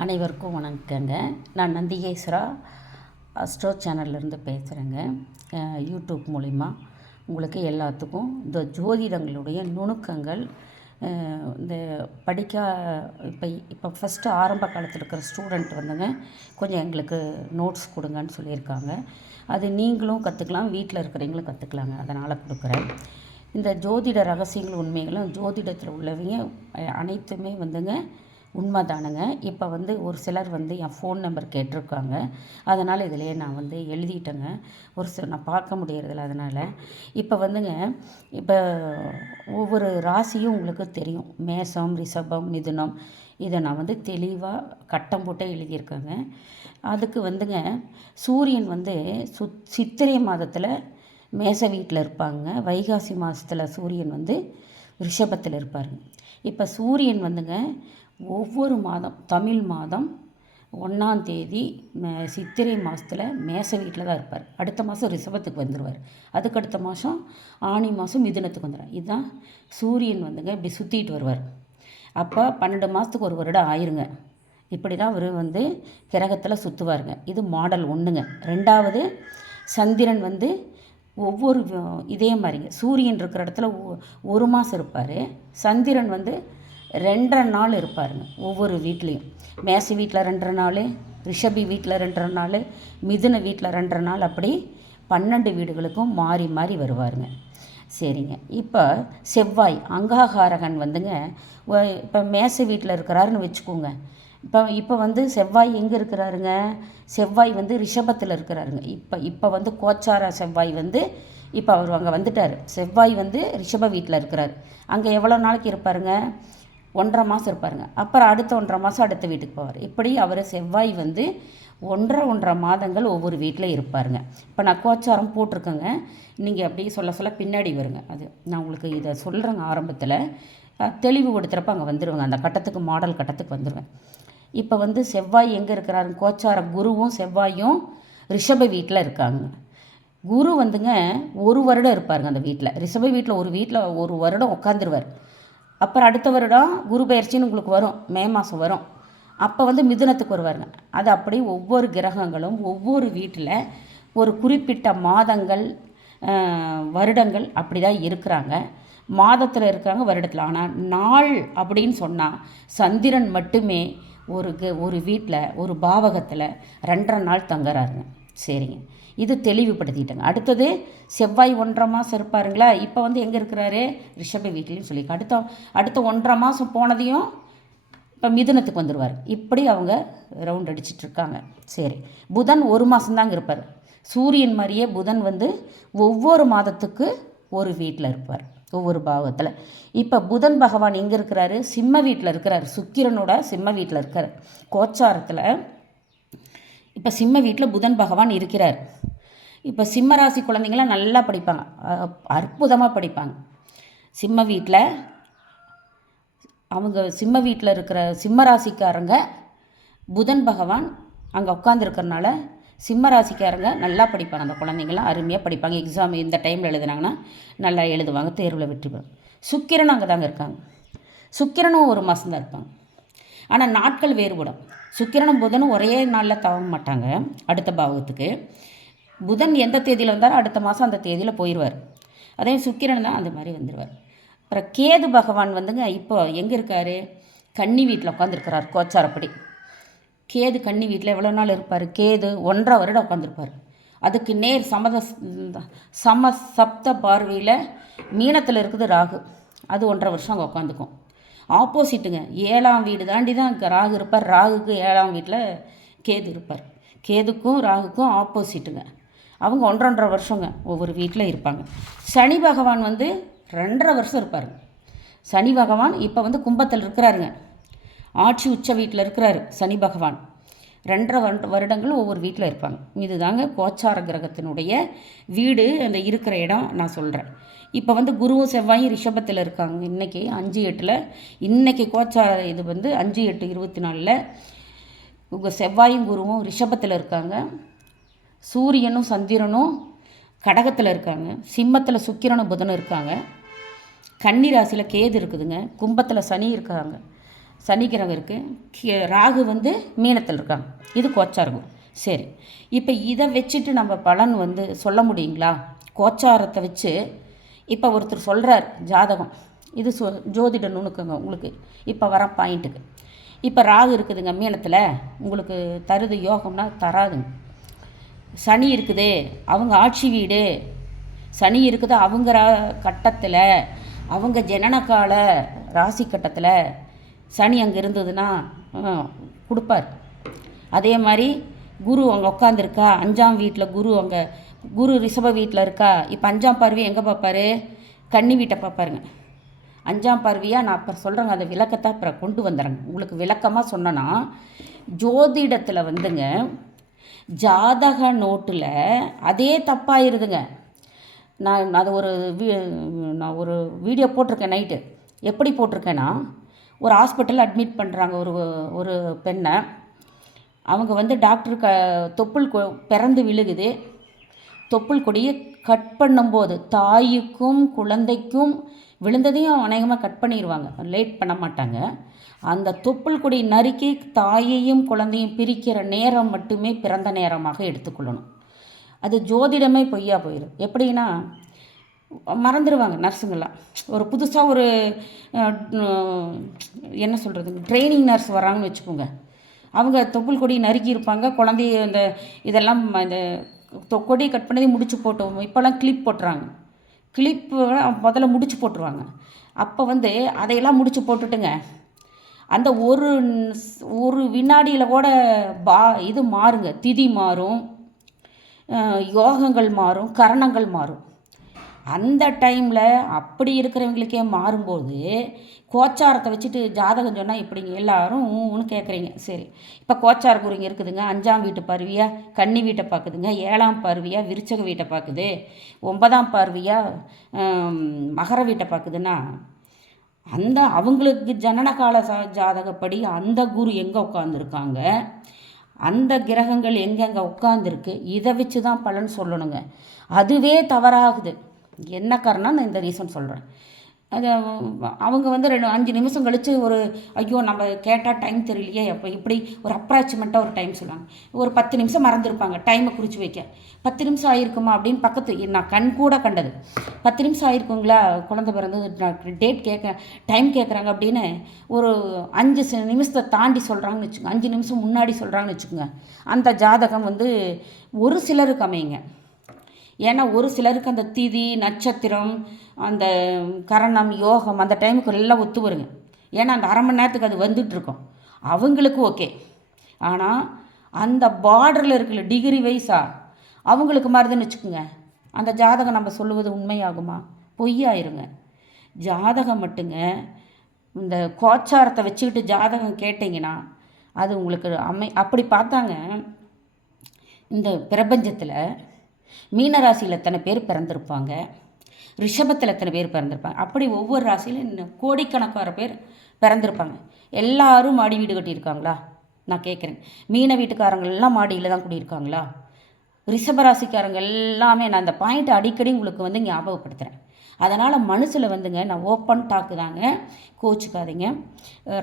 அனைவருக்கும் வணக்கங்க. நான் நந்திகேஸ்வரா அஸ்ட்ரோ சேனல்லேருந்து பேசுகிறேங்க. யூடியூப் மூலிமா உங்களுக்கு எல்லாத்துக்கும் இந்த ஜோதிடங்களுடைய நுணுக்கங்கள் இந்த இப்போ ஃபஸ்ட்டு ஆரம்ப காலத்தில் இருக்கிற ஸ்டூடெண்ட் வந்துங்க கொஞ்சம் எங்களுக்கு நோட்ஸ் கொடுங்கன்னு சொல்லியிருக்காங்க. அது நீங்களும் கற்றுக்கலாம், வீட்டில் இருக்கிறவங்களும் கற்றுக்கலாங்க. அதனால் கொடுக்குறேன். இந்த ஜோதிட ரகசியங்கள் உண்மைகளும் ஜோதிடத்தில் உள்ளவங்க அனைத்துமே வந்துங்க உண்மைதானுங்க. இப்போ ஒரு சிலர் என் ஃபோன் நம்பர் கேட்டிருக்காங்க. அதனால் இதிலேயே நான் எழுதிட்டேங்க. ஒரு சில நான் பார்க்க முடியறதில்ல. அதனால் இப்போ ஒவ்வொரு ராசியும் உங்களுக்கு தெரியும். மேஷம், ரிஷபம், மிதுனம், இதை நான் தெளிவாக கட்டம் போட்டே எழுதியிருக்கேங்க. அதுக்கு சூரியன் சித்திரை மாதத்தில் மேஷ வீட்டில் இருப்பாங்க. வைகாசி மாதத்தில் சூரியன் ரிஷபத்தில் இருப்பாருங்க. இப்போ சூரியன் ஒவ்வொரு மாதம் தமிழ் மாதம் 1ஆம் தேதி சித்திரை மாதத்தில் மேஷ வீட்டில் தான் இருப்பார். அடுத்த மாதம் ரிஷபத்துக்கு வந்துடுவார். அதுக்கு அடுத்த மாதம் ஆனி மாதம் மிதுனத்துக்கு வந்துடுவார். இதுதான் சூரியன் இப்படி சுற்றிட்டு வருவார். அப்போ 12 மாதத்துக்கு ஒரு வருடம் ஆயிருங்க. இப்படி தான் அவர் கிரகத்தில் சுற்றுவாருங்க. இது மாடல் 1ங்க. 2வது சந்திரன் ஒவ்வொரு இதே மாதிரிங்க. சூரியன் இருக்கிற இடத்துல ஒரு மாதம் இருப்பார். சந்திரன் 2.5 நாள் இருப்பாருங்க ஒவ்வொரு வீட்லேயும். மேஷ வீட்டில் 2.5 நாள், ரிஷபி வீட்டில் 2.5 நாள், மிதுன வீட்டில் 2.5 நாள், அப்படி 12 வீடுகளுக்கும் மாறி மாறி வருவாருங்க. சரிங்க. இப்போ செவ்வாய் அங்காகாரகன் இப்போ மேஷ வீட்டில் இருக்கிறாருன்னு வச்சுக்கோங்க. இப்போ செவ்வாய் எங்கே இருக்கிறாருங்க? செவ்வாய் ரிஷபத்தில் இருக்கிறாருங்க. இப்போ கோச்சார செவ்வாய் இப்போ அவர் அங்கே வந்துட்டார். செவ்வாய் ரிஷப வீட்டில் இருக்கிறார். அங்கே எவ்வளோ நாளைக்கு இருப்பாருங்க? 1.5 மாதம் இருப்பாருங்க. அப்புறம் அடுத்த 1.5 மாதம் அடுத்த வீட்டுக்கு போவார். இப்படி அவர் செவ்வாய் 1.5 மாதங்கள் ஒவ்வொரு வீட்டில் இருப்பாருங்க. இப்போ நான் கோச்சாரம் போட்டிருக்கேங்க. நீங்கள் அப்படியே சொல்ல பின்னாடி வருங்க. அது நான் உங்களுக்கு இதை சொல்கிறேங்க. ஆரம்பத்தில் தெளிவு கொடுத்துறப்ப அங்கே வந்துடுவேங்க. அந்த கட்டத்துக்கு மாடல் கட்டத்துக்கு வந்துடுவேன். இப்போ செவ்வாய் எங்கே இருக்கிறாரு? கோச்சார குருவும் செவ்வாயும் ரிஷப வீட்டில் இருக்காங்க. குரு ஒரு வருடம் இருப்பாருங்க அந்த வீட்டில். ரிஷப வீட்டில் ஒரு வருடம் உட்காந்துருவார். அப்புறம் அடுத்த வருடம் குரு பயிற்சின்னு உங்களுக்கு வரும். மே மாதம் வரும். அப்போ மிதுனத்துக்கு வருவாருங்க. அது அப்படி ஒவ்வொரு கிரகங்களும் ஒவ்வொரு வீட்டில் ஒரு குறிப்பிட்ட மாதங்கள் வருடங்கள் அப்படி தான் இருக்கிறாங்க. மாதத்தில் இருக்காங்க, வருடத்தில். ஆனால் நாள் அப்படின்னு சொன்னால் சந்திரன் மட்டுமே ஒரு வீட்டில் ஒரு பாவகத்தில் 2.5 நாள் தங்குறாருங்க. சரிங்க. இது தெளிவுபடுத்திட்டேங்க. அடுத்தது செவ்வாய் 1.5 மாதம் இருப்பாருங்களா? இப்போ எங்கே இருக்கிறாரு? ரிஷப வீட்லேயும் சொல்லி அடுத்த 1.5 மாதம் போனதையும் இப்போ மிதுனத்துக்கு வந்துடுவார். இப்படி அவங்க ரவுண்ட் அடிச்சிட்ருக்காங்க. சரி. புதன் 1 மாதம்தாங்க இருப்பார். சூரியன் மாதிரியே புதன் ஒவ்வொரு மாதத்துக்கு ஒரு வீட்டில் இருப்பார், ஒவ்வொரு பாவத்தில். இப்போ புதன் பகவான் எங்கே இருக்கிறாரு? சிம்ம வீட்டில் இருக்கிறார். சுக்கிரனோட சிம்ம வீட்டில் இருக்கார். கோச்சாரத்தில் இப்போ சிம்ம வீட்டில் புதன் பகவான் இருக்கிறார். இப்போ சிம்ம ராசி குழந்தைங்களாம் நல்லா படிப்பாங்க, அற்புதமாக படிப்பாங்க. சிம்ம வீட்டில் இருக்கிற சிம்ம ராசிக்காரங்க புதன் பகவான் அங்கே உட்காந்துருக்கறனால சிம்ம ராசிக்காரங்க நல்லா படிப்பாங்க. அந்த குழந்தைங்களாம் அருமையாக படிப்பாங்க. எக்ஸாம் இந்த டைமில் எழுதுனாங்கன்னா நல்லா எழுதுவாங்க, தேர்வில் வெற்றி பெறும். சுக்கிரனும் அங்கே தாங்க இருக்காங்க. சுக்கிரனும் 1 மாதம் தான் இருப்பாங்க. ஆனால் நாட்கள் வேறுபடும். சுக்கிரனும் புதனும் ஒரே நாளில் தவங்க மாட்டாங்க அடுத்த பாவத்துக்கு. புதன் எந்த தேதியில் வந்தாலும் அடுத்த மாதம் அந்த தேதியில் போயிடுவார். அதே சுக்கிரன் தான் அந்த மாதிரி வந்துடுவார். அப்புறம் கேது பகவான் இப்போ எங்கே இருக்கார்? கன்னி வீட்டில் உட்காந்துருக்கிறார். கோச்சாரப்படி கேது கன்னி வீட்டில் எவ்வளோ நாள் இருப்பார்? கேது 1.5 வருடம் உட்காந்துருப்பார். அதுக்கு நேர் சப்த பார்வையில் மீனத்தில் இருக்குது ராகு. அது 1.5 வருஷம் அங்கே உட்காந்துக்கும். ஆப்போசிட்டுங்க, 7ஆம் வீடு தாண்டி தான் ராகு இருப்பார். ராகுக்கு 7ஆம் வீட்டில் கேது இருப்பார். கேதுக்கும் ராகுக்கும் ஆப்போசிட்டுங்க. அவங்க 1.5 வருஷங்க ஒவ்வொரு வீட்டில் இருப்பாங்க. சனி பகவான் 2.5 வருஷம் இருப்பார். சனி பகவான் இப்போ கும்பத்தில் இருக்கிறாருங்க. ஆட்சி உச்ச வீட்டில் இருக்கிறாரு சனி பகவான். 2.5 வருடங்கள் ஒவ்வொரு வீட்டில் இருப்பாங்க. இது தாங்க கோச்சார கிரகத்தினுடைய வீடு, அந்த இருக்கிற இடம் நான் சொல்கிறேன். இப்போ குருவும் செவ்வாயும் ரிஷபத்தில் இருக்காங்க. இன்றைக்கி 5/8 இன்றைக்கி கோச்சார இது 5/8/24 உங்கள் செவ்வாயும் குருவும் ரிஷபத்தில் இருக்காங்க. சூரியனும் சந்திரனும் கடகத்தில் இருக்காங்க. சிம்மத்தில் சுக்கிரனும் புதனும் இருக்காங்க. கன்னி ராசியில் கேது இருக்குதுங்க. கும்பத்தில் சனி இருக்காங்க. சனி கிரகம் இருக்குது, ராகு வந்து மீனத்தில் இருக்காங்க. இது கோச்சாரம். சரி, இப்போ இதை வச்சுட்டு நம்ம பலன் வந்து சொல்ல முடியுங்களா? கோச்சாரத்தை வச்சு இப்போ ஒருத்தர் சொல்கிறார் ஜாதகம், இது ஜோதிட நுணுக்கங்க உங்களுக்கு. இப்போ வர பாயிண்ட்டுக்கு, இப்போ ராகு இருக்குதுங்க மீனத்தில், உங்களுக்கு தருது யோகம்னா தராதுங்க. சனி இருக்குது, அவங்க ஆட்சி வீடு, சனி இருக்குது அவங்க கட்டத்தில், அவங்க ஜனனகால ராசி கட்டத்தில் சனி அங்கே இருந்ததுன்னா கொடுப்பார். அதே மாதிரி குரு அங்கே உட்காந்துருக்கா, 5ஆம் வீட்டில் குரு, அங்கே குரு ரிஷப வீட்டில் இருக்கா. இப்போ 5ஆம் பார்வை எங்கே பார்ப்பாரு? கன்னி வீட்டை பார்ப்பாருங்க. 5ஆம் பார்வையாக நான் அப்புறம் சொல்கிறேங்க, அந்த விளக்கத்தை அப்புறம் கொண்டு வந்துடுறேங்க. உங்களுக்கு விளக்கமாக சொன்னேன்னா, ஜோதிடத்தில் வந்துங்க ஜாதக நோட்டில் அதே தப்பாயிருதுங்க. நான் அது நான் ஒரு வீடியோ போட்டிருக்கேன் நைட்டு. எப்படி போட்டிருக்கேன்னா, ஒரு ஹாஸ்பிட்டலில் அட்மிட் பண்ணுறாங்க ஒரு பெண்ணை. அவங்க வந்து டாக்டர் தொப்புள் பிறந்து விழுகுது. தொப்புள் கொடியை கட் பண்ணும்போது தாய்க்கும் குழந்தைக்கும் விழுந்ததையும் அநேகமாக கட் பண்ணிடுவாங்க, லேட் பண்ண மாட்டாங்க. அந்த தொப்புள் கொடி நறுக்கி தாயையும் குழந்தையும் பிரிக்கிற நேரம் மட்டுமே பிறந்த நேரமாக எடுத்துக்கொள்ளணும். அது ஜோதிடமே பொய்யா போயிடும். எப்படின்னா மறந்துடுவாங்க நர்ஸுங்கெல்லாம். ஒரு புதுசாக ஒரு என்ன சொல்கிறது, ட்ரைனிங் நர்ஸ் வராங்கன்னு வச்சுக்கோங்க. அவங்க தொப்புள் கொடி நறுக்கி இருப்பாங்க, குழந்தைய இந்த இதெல்லாம் இந்த கொடி கட் பண்ணி முடிச்சு போட்டோம். இப்போல்லாம் கிளிப் போட்டுறாங்க. கிளிப்பு முதல்ல முடிச்சு போட்டுருவாங்க. அப்போ வந்து அதையெல்லாம் முடிச்சு போட்டுட்டுங்க, அந்த ஒரு வினாடியில் கூட இது மாறுங்க. திதி மாறும், யோகங்கள் மாறும், கரணங்கள் மாறும். அந்த டைமில் அப்படி இருக்கிறவங்களுக்கே மாறும்போது கோச்சாரத்தை வச்சுட்டு ஜாதகம் சொன்னால் எப்படிங்க? எல்லாரும் ஒன்று கேட்குறீங்க. சரி, இப்போ கோச்சார குறிங்க இருக்குதுங்க. 5ஆம் வீட்டு பார்வையாக கன்னி வீட்டை பார்க்குதுங்க, 7ஆம் பார்வையாக விருச்சக வீட்டை பார்க்குது, 9ஆம் பார்வையாக மகர வீட்டை பார்க்குதுன்னா, அந்த அவங்களுக்கு ஜனனகால ஜாதகப்படி அந்த குரு எங்கே உட்காந்துருக்காங்க, அந்த கிரகங்கள் எங்கெங்கே உட்காந்துருக்கு, இதை வச்சு தான் பலன் சொல்லணுங்க. அதுவே தவறாகுது. என்ன காரணம்? நான் இந்த ரீசன் சொல்கிறேன். அது அவங்க வந்து 5 நிமிஷம் கழித்து ஒரு ஐயோ நம்ம கேட்டால் டைம் தெரியலையே, அப்போ இப்படி ஒரு அப்ராக்சிமேட்டாக ஒரு டைம் சொல்லுவாங்க. ஒரு 10 நிமிஷம் மறந்துருப்பாங்க டைமை குறித்து வைக்க. 10 நிமிஷம் ஆகிருக்குமா அப்படின்னு பக்கத்து நான் கண் கூட கண்டது. 10 நிமிஷம் ஆகிருக்குங்களா குழந்தை பிறந்து டேட் டைம் கேட்குறாங்க அப்படின்னு ஒரு 5 நிமிஷத்தை தாண்டி சொல்கிறாங்கன்னு வச்சுக்கோங்க, 5 நிமிஷம் முன்னாடி சொல்கிறாங்கன்னு வச்சுக்கோங்க. அந்த ஜாதகம் வந்து ஒரு சிலருக்கு அமையுங்க. ஏன்னா ஒரு சிலருக்கு அந்த திதி நட்சத்திரம் அந்த கரணம் யோகம் அந்த டைமுக்கு எல்லாம் ஒத்து வருங்க. ஏன்னா அந்த 1/2 மணி நேரத்துக்கு அது வந்துட்டுருக்கோம், அவங்களுக்கு ஓகே. ஆனால் அந்த பார்டரில் இருக்குல்ல டிகிரி வைஸாக அவங்களுக்கு மாறுதுன்னு வச்சுக்கோங்க. அந்த ஜாதகம் நம்ம சொல்லுவது உண்மையாகுமா? பொய்யாயிருங்க. ஜாதகம் மட்டுங்க இந்த கோச்சாரத்தை வச்சுக்கிட்டு ஜாதகம் கேட்டிங்கன்னா அது உங்களுக்கு அப்படி பார்த்தாங்க. இந்த பிரபஞ்சத்தில் மீனராசியில் எத்தனை பேர் பிறந்திருப்பாங்க, ரிஷபத்தில் எத்தனை பேர் பிறந்திருப்பாங்க, அப்படி ஒவ்வொரு ராசியிலும் கோடிக்கணக்கான பேர் பிறந்திருப்பாங்க. எல்லாரும் மாடி வீடு கட்டியிருக்காங்களா? நான் கேட்குறேன். மீன வீட்டுக்காரங்கள்லாம் மாடியில் தான் குடியிருக்காங்களா? ரிஷபராசிக்காரங்க எல்லாமே, நான் அந்த பாயிண்ட்டை அடிக்கடி உங்களுக்கு வந்து ஞாபகப்படுத்துகிறேன். அதனால் மனசில் வந்துங்க, நான் ஓப்பன் டாக்கு தாங்க, கோச்சுக்காதீங்க.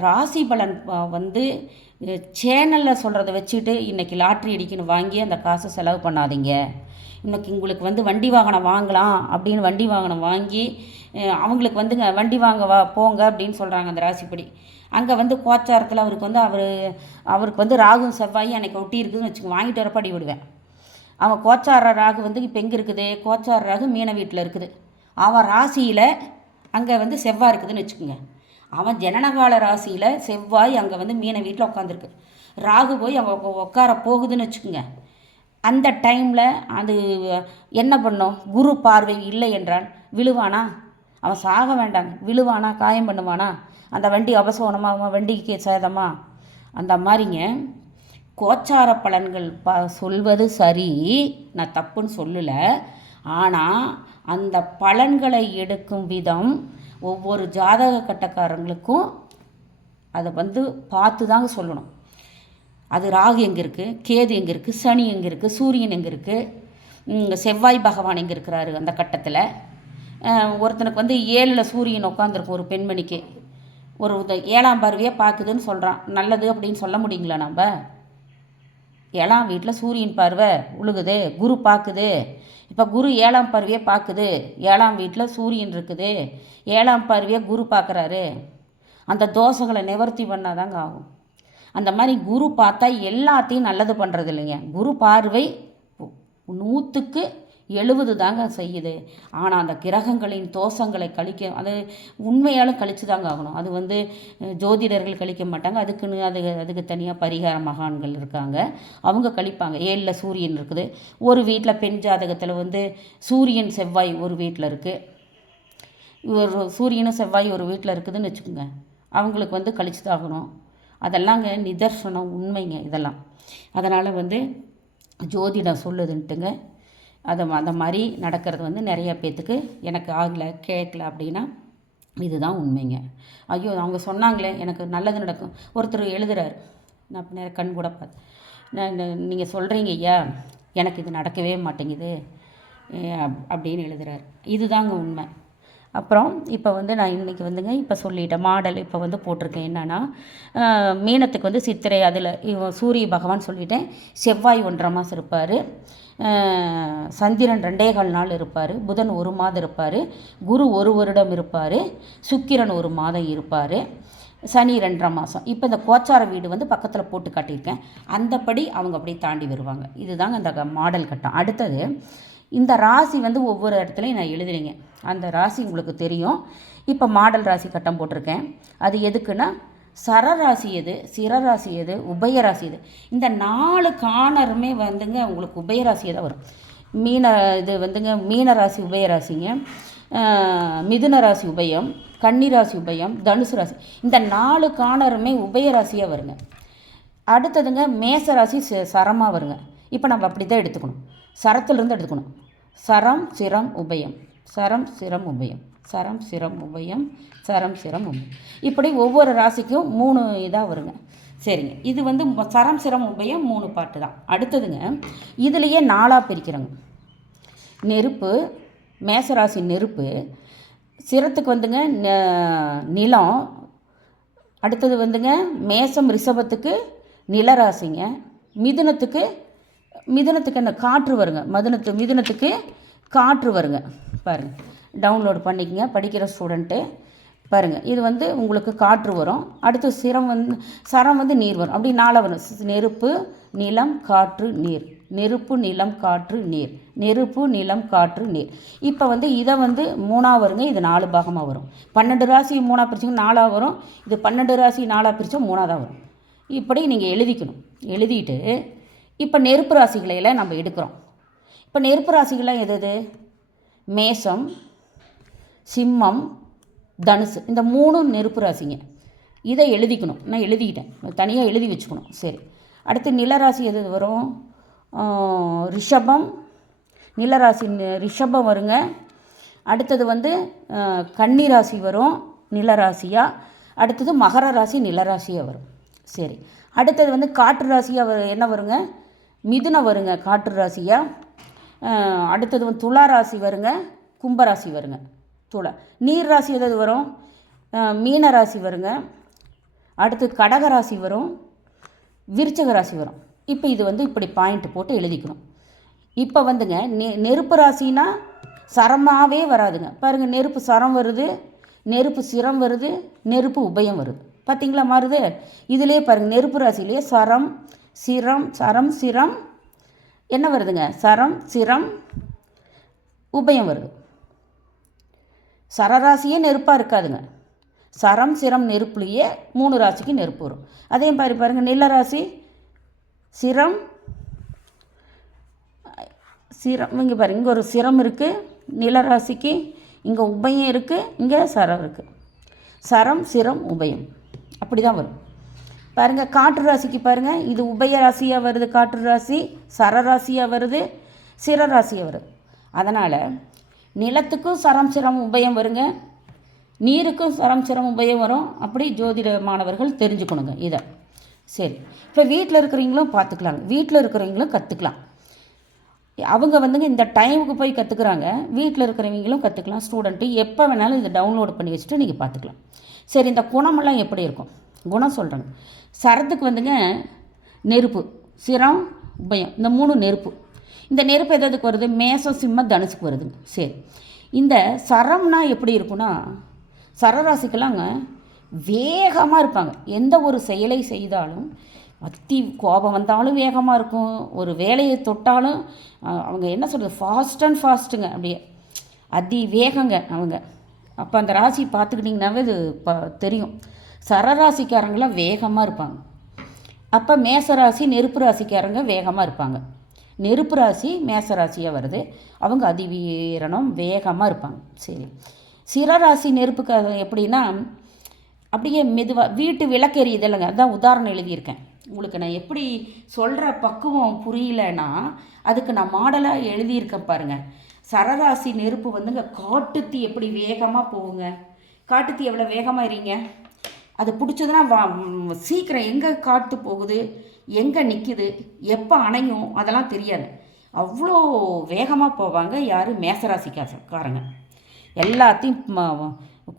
ராசி பலன் வந்து சேனலில் சொல்கிறத வச்சுட்டு இன்றைக்கி லாட்ரி அடிக்கணும் வாங்கி அந்த காசை செலவு பண்ணாதீங்க. இன்றைக்கி உங்களுக்கு வந்து வண்டி வாகனம் வாங்கலாம் அப்படின்னு வண்டி வாகனம் வாங்கி அவங்களுக்கு வந்துங்க வண்டி வாங்க போங்க அப்படின்னு சொல்கிறாங்க அந்த ராசிப்படி. அங்கே வந்து கோச்சாரத்தில் அவருக்கு வந்து ராகு செவ்வாய் அன்றைக்கி ஒட்டி இருக்குதுன்னு வச்சுக்கோங்க, வாங்கிட்டு வரப்ப அடி விடுவேன். அவன் கோச்சார ராகு வந்து இப்போ எங்கே இருக்குது? கோச்சார ராகு மீன வீட்டில் இருக்குது. அவன் ராசியில் அங்கே வந்து செவ்வாய் இருக்குதுன்னு வச்சுக்கோங்க. அவன் ஜனனகால ராசியில் செவ்வாய் அங்கே வந்து மீன வீட்டில் உட்காந்துருக்கு. ராகு போய் அங்கே உட்கார போகுதுன்னு வச்சுக்கோங்க. அந்த டைமில் அது என்ன பண்ணும்? குரு பார்வை இல்லை என்றால் விழுவானா? அவன் சாக வேண்டாங்க, விழுவானா? காயம் பண்ணுவானா? அந்த வண்டி அபசோனமாக, அவன் வண்டிக்கு சேதமா? அந்த மாதிரிங்க கோச்சார பலன்கள் சொல்வது சரி, நான் தப்புன்னு சொல்லலை. ஆனால் அந்த பலன்களை எடுக்கும் விதம் ஒவ்வொரு ஜாதக கட்டக்காரங்களுக்கும் அதை வந்து பார்த்து தாங்க சொல்லணும். அது ராகு எங்கே இருக்குது, கேது எங்கே இருக்குது, சனி எங்கே இருக்குது, சூரியன் எங்கே இருக்குது, செவ்வாய் பகவான் எங்கே இருக்கிறாரு அந்த கட்டத்தில். ஒருத்தனுக்கு வந்து 7ல் சூரியன் உட்காந்துருக்கும் ஒரு பெண்மணிக்கு, ஒரு 7ஆம் பார்வையை பார்க்குதுன்னு சொல்கிறான், நல்லது அப்படின்னு சொல்ல முடியுங்களா நம்ம? 7ஆம் வீட்டில் சூரியன் பார்வை உழுகுது, குரு பார்க்குது. இப்போ குரு 7ஆம் பார்வையை பார்க்குது, 7ஆம் வீட்டில் சூரியன் இருக்குது, 7ஆம் பார்வையை குரு பார்க்குறாரு. அந்த தோஷங்களை நிவர்த்தி பண்ணாதாங்க ஆகும். அந்த மாதிரி குரு பார்த்தா எல்லாத்தையும் நல்லது பண்ணுறது இல்லைங்க. குரு பார்வை 100க்கு 70 தாங்க செய்யுது. ஆனால் அந்த கிரகங்களின் தோஷங்களை கழிக்க, அது உண்மையாலும் கழித்து தாங்க ஆகணும். அது ஜோதிடர்கள் கழிக்க மாட்டாங்க, அதுக்கு தனியாக பரிகார மகான்கள் இருக்காங்க, அவங்க கழிப்பாங்க. 7ல் சூரியன் இருக்குது, ஒரு வீட்டில் பெண் ஜாதகத்தில் சூரியன் செவ்வாய் ஒரு வீட்டில் இருக்குது, ஒரு சூரியனும் செவ்வாய் ஒரு வீட்டில் இருக்குதுன்னு வச்சுக்கோங்க, அவங்களுக்கு கழிச்சு தான் ஆகணும். அதெல்லாங்க நிதர்சனம், உண்மைங்க இதெல்லாம். அதனால் ஜோதிடம் சொல்லுதுன்ட்டுங்க அந்த மாதிரி நடக்கிறது நிறைய பேர்த்துக்கு எனக்கு ஆகலை கேட்கல அப்படின்னா இதுதான் உண்மைங்க. ஐயோ அவங்க சொன்னாங்களே எனக்கு நல்லது நடக்கும். ஒருத்தர் எழுதுகிறார், நான் நேரம் கண் கூட பார்த்து, நீங்கள் சொல்கிறீங்க ஐயா எனக்கு இது நடக்கவே மாட்டேங்குது அப்படின்னு எழுதுகிறார். இதுதாங்க உண்மை. அப்புறம் இப்போ நான் இன்றைக்கி இப்போ சொல்லிட்டேன் மாடல். இப்போ போட்டிருக்கேன் என்னென்னா, மீனத்துக்கு சித்திரை, அதில் சூரிய பகவான் சொல்லிட்டேன், செவ்வாய் 1.5 மாதம் இருப்பார், சந்திரன் 2.25 நாள் இருப்பார், புதன் 1 மாதம் இருப்பார், குரு 1 வருடம் இருப்பார், சுக்கிரன் 1 மாதம் இருப்பார், சனி 2.5 மாதம். இப்போ இந்த கோச்சார வீடு பக்கத்தில் போட்டு காட்டியிருக்கேன், அந்தப்படி அவங்க அப்படியே தாண்டி வருவாங்க. இதுதாங்க இந்த மாடல் கட்டம். அடுத்தது இந்த ராசி ஒவ்வொரு இடத்துலையும் நான் எழுதுறீங்க, அந்த ராசி உங்களுக்கு தெரியும். இப்போ மாடல் ராசி கட்டம் போட்டிருக்கேன். அது எதுக்குன்னா, சரராசி எது, சிரராசி எது, உபயராசி எது, இந்த 4 காணருமே உங்களுக்கு உபயராசியை தான் வரும். மீன ராசி உபயராசிங்க, மிதுன ராசி உபயம், கன்னிராசி உபயம், தனுசு ராசி, இந்த 4 காணருமே உபயராசியாக வருங்க. அடுத்ததுங்க மேசராசி சரமாக வருங்க. இப்போ நம்ம அப்படி தான் எடுத்துக்கணும், சரத்துலேருந்து எடுத்துக்கணும். சரம் சிரம் உபயம், சரம் சிரம் உபயம், சரம் சிரம் உபயம், சரம் சிரம் உபயம், இப்படி ஒவ்வொரு ராசிக்கும் 3 இதாக வருங்க. சரிங்க, இது சரம் சிரம் உபயம் 3 பாட்டு தான். அடுத்ததுங்க இதுலேயே 4ஆக பிரிக்கிறோங்க. நெருப்பு, மேசராசி நெருப்பு, சிரத்துக்கு நிலம், அடுத்தது மேசம் ரிஷபத்துக்கு நிலராசிங்க, மிதுனத்துக்கு என்ன காற்று வருங்க, மிதுனத்துக்கு காற்று வருங்க. பாருங்கள், டவுன்லோட் பண்ணிக்கங்க படிக்கிற ஸ்டூடெண்ட்டு. பாருங்கள், இது உங்களுக்கு காற்று வரும். அடுத்து சரம் நீர் வரும். அப்படி 4 வரும், நெருப்பு நிலம் காற்று நீர், நெருப்பு நிலம் காற்று நீர், நெருப்பு நிலம் காற்று நீர். இப்போ இதை 3ஆக வருங்க, இது 4 பாகமாக வரும். 12 ராசி 3ஆக பிரிச்சிங்க 4ஆக வரும், இது 12 ராசி 4ஆக பிரித்தா 3ஆக வரும். இப்படி நீங்கள் எழுதிக்கணும். எழுதிட்டு இப்போ நெருப்பு ராசிகளையெல்லாம் நம்ம எடுக்கிறோம். இப்போ நெருப்பு ராசிகள்லாம் எது? மேசம், சிம்மம், தனுசு, இந்த 3 நெருப்பு ராசிங்க. இதை எழுதிக்கணும், நான் எழுதிக்கிட்டேன், தனியாக எழுதி வச்சுக்கணும். சரி, அடுத்து நிலராசி எது வரும்? ரிஷபம், நிலராசி ரிஷபம் வருங்க. அடுத்தது கன்னிராசி வரும் நிலராசியாக. அடுத்தது மகர ராசி நிலராசியாக வரும். சரி, அடுத்தது காற்று ராசியாக என்ன வருங்க? மிதுனம் வருங்க காற்று ராசியாக. அடுத்தது துலா ராசி வருங்க, கும்பராசி வருங்க. துலா. நீர் ராசி எதாவது வரும்? மீன ராசி வருங்க. அடுத்து கடக ராசி வரும், விருச்சக ராசி வரும். இப்போ இது இப்படி பாயிண்ட் போட்டு எழுதிக்கணும். இப்போ நெருப்பு ராசினா சரமாகவே வராதுங்க. பாருங்கள், நெருப்பு சரம் வருது, நெருப்பு சிரம் வருது, நெருப்பு உபயம் வருது. பார்த்திங்களா மாறுது? இதிலே பாருங்கள், நெருப்பு ராசிலேயே சரம் சிரம் என்ன வருதுங்க? சரம் சிரம் உபயம் வருது. சரராசியே நெருப்பாக இருக்காதுங்க. சரம் சிரம் நெருப்புலேயே 3 ராசிக்கு நெருப்பு வரும். அதே மாதிரி பாருங்கள், நிலராசி சிரம் இங்கே பாருங்கள், இங்கே ஒரு சிரம் இருக்குது நிலராசிக்கு, இங்கே உபயம் இருக்குது, இங்கே சரம் இருக்குது. சரம் சிரம் உபயம் அப்படி தான் வரும். பாருங்கள், காற்று ராசிக்கு பாருங்கள், இது உபய ராசியாக வருது, காற்று ராசி சரராசியாக வருது, சிரராசியாக வருது. அதனால் நிலத்துக்கும் சரம் சிரம் உபயம் வருங்க, நீருக்கும் சரம் சிரம் உபயம் வரும். அப்படி ஜோதிட மாணவர்கள் தெரிஞ்சுக்கணுங்க இதை. சரி, இப்போ வீட்டில் இருக்கிறவங்களும் பார்த்துக்கலாங்க, வீட்டில் இருக்கிறவங்களும் கற்றுக்கலாம். அவங்க வந்துங்க இந்த டைமுக்கு போய் கற்றுக்குறாங்க. வீட்டில் இருக்கிறவங்களும் கற்றுக்கலாம். ஸ்டூடெண்ட்டு எப்போ வேணாலும் இதை டவுன்லோட் பண்ணி வச்சுட்டு நீங்கள் பார்த்துக்கலாம். சரி, இந்த குணமெல்லாம் எப்படி இருக்கும்? குணம் சொல்கிறேங்க. சரத்துக்கு வந்துங்க நெருப்பு, சிரம், உபயம், இந்த 3 நெருப்பு. இந்த நெருப்பு எதுக்கு வருது? மேசம், சிம்ம, தனுசுக்கு வருதுங்க. சரி, இந்த சரம்னா எப்படி இருக்குன்னா, சரராசிக்கெல்லாங்க வேகமாக இருப்பாங்க. எந்த ஒரு செயலை செய்தாலும் அத்தி கோபம் வந்தாலும் வேகமாக இருக்கும். ஒரு வேலையை தொட்டாலும் அவங்க என்ன சொல்கிறது, ஃபாஸ்ட் அண்ட் ஃபாஸ்ட்டுங்க, அப்படியே அதி வேகங்க அவங்க. அப்போ அந்த ராசி பார்த்துக்கிட்டிங்கனாவே இது தெரியும். சரராசிக்காரங்களாம் வேகமாக இருப்பாங்க. அப்போ மேசராசி நெருப்பு ராசிக்காரங்க வேகமாக இருப்பாங்க. நெருப்பு ராசி மேசராசியாக வருது. அவங்க அதிவீரணம் வேகமாக இருப்பாங்க. சரி, சிரராசி நெருப்புக்கு எப்படின்னா அப்படியே மெதுவாக வீட்டு விளக்கு எரியுது இல்லைங்க, அதுதான் உதாரணம் எழுதியிருக்கேன். உங்களுக்கு நான் எப்படி சொல்கிற பக்குவம் புரியலைன்னா அதுக்கு நான் மாடலாக எழுதியிருக்கேன் பாருங்கள். சரராசி நெருப்பு வந்துங்க காட்டுத்தீ எப்படி வேகமாக போகுங்க. காட்டுத்தீ எவ்வளோ வேகமாக எரியுங்க. அது பிடிச்சதுன்னா சீக்கிரம் எங்கே காட்டு போகுது, எங்கே நிற்குது, எப்போ அணையும், அதெல்லாம் தெரியாது. அவ்வளோ வேகமாக போவாங்க. யார்? மேசராசிக்காரங்க. எல்லாத்தையும்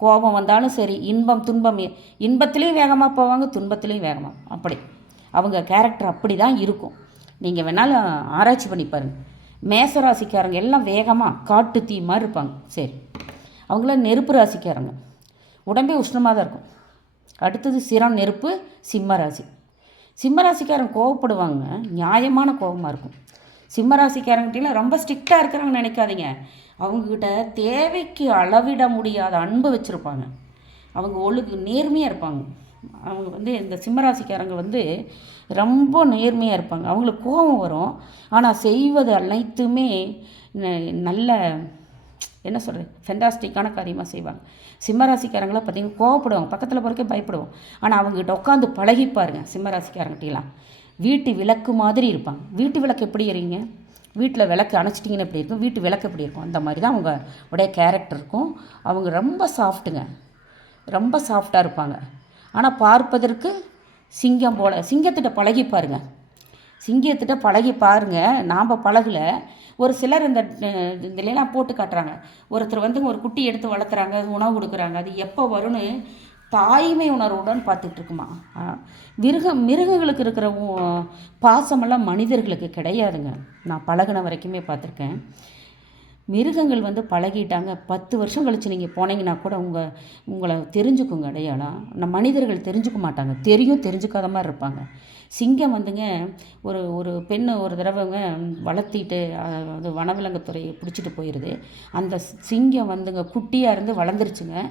கோபம் வந்தாலும் சரி, இன்பம் துன்பம், இன்பத்துலேயும் வேகமாக போவாங்க, துன்பத்துலேயும் வேகமாக. அப்படி அவங்க கேரக்டர் அப்படி தான் இருக்கும். நீங்கள் வேணாலும் ஆராய்ச்சி பண்ணி பாருங்கள். மேசராசிக்காரங்க எல்லாம் வேகமாக காட்டு தீ மாதிரி இருப்பாங்க. சரி, அவங்களாம் நெருப்பு ராசிக்காரங்க. உடம்பே உஷ்ணமாக தான் இருக்கும். அடுத்தது சிரம் நெருப்பு, சிம்மராசி. சிம்மராசிக்காரங்க கோவப்படுவாங்க, நியாயமான கோபமாக இருக்கும். சிம்மராசிக்காரங்கிட்டலாம் ரொம்ப ஸ்ட்ரிக்டாக இருக்கிறாங்கன்னு நினைக்காதீங்க. அவங்கக்கிட்ட தேவைக்கு அளவிட முடியாத அன்பு வச்சுருப்பாங்க. அவங்க நேர்மையாக இருப்பாங்க. அவங்க வந்து இந்த சிம்மராசிக்காரங்க ரொம்ப நேர்மையாக இருப்பாங்க. அவங்களுக்கு கோபம் வரும், ஆனால் செய்வது அனைத்துமே நல்ல என்ன சொல்கிறது, ஃபென்டாஸ்டிக்கான காரியமாக செய்வாங்க. சிம்மராசிக்காரங்களாம் பார்த்திங்கன்னா கோவப்படுவாங்க, பக்கத்தில் போகிறக்கே பயப்படுவோம். ஆனால் அவங்ககிட்ட உட்காந்து பழகிப்பாருங்க. சிம்மராசிக்காரங்கிட்டலாம் வீட்டு விளக்கு மாதிரி இருப்பாங்க. வீட்டு விளக்கு எப்படி எறிங்க? வீட்டில் விளக்கு அணைச்சிட்டிங்கன்னு எப்படி இருக்கும், வீட்டு விளக்கு எப்படி இருக்கும், அந்த மாதிரி தான் அவங்க உடைய கேரக்டர் இருக்கும். அவங்க ரொம்ப சாஃப்ட்டுங்க, ரொம்ப சாஃப்டாக இருப்பாங்க. ஆனால் பார்ப்பதற்கு சிங்கம் போல். சிங்கத்திட்ட பழகி பாருங்க, சிங்கத்திட்ட பழகி பாருங்கள். நாம் பழகலை. ஒரு சிலர் இதெல்லாம் போட்டு காட்டுறாங்க. ஒருத்தர் ஒரு குட்டி எடுத்து வளர்த்துறாங்க, உணவு கொடுக்குறாங்க. அது எப்போ வரும்னு தாய்மை உணர்வுடன் பார்த்துட்டு இருக்குமா. மிருகங்களுக்கு இருக்கிற பாசமெல்லாம் மனிதர்களுக்கு கிடையாதுங்க. நான் பழகின வரைக்குமே பார்த்துருக்கேன். மிருகங்கள் பழகிட்டாங்க. 10 வருஷம் கழித்து நீங்கள் போனீங்கன்னா கூட உங்களை தெரிஞ்சுக்குங்க அடையாளம். மனிதர்கள் தெரிஞ்சுக்க மாட்டாங்க, தெரிஞ்சுக்காத மாதிரி இருப்பாங்க. சிங்கம் ஒரு பெண்ணு ஒரு தடவைங்க வளர்த்திட்டு அது வனவிலங்குத்துறையை பிடிச்சிட்டு போயிடுது. அந்த சிங்கம் குட்டியாக இருந்து வளர்ந்துருச்சுங்க.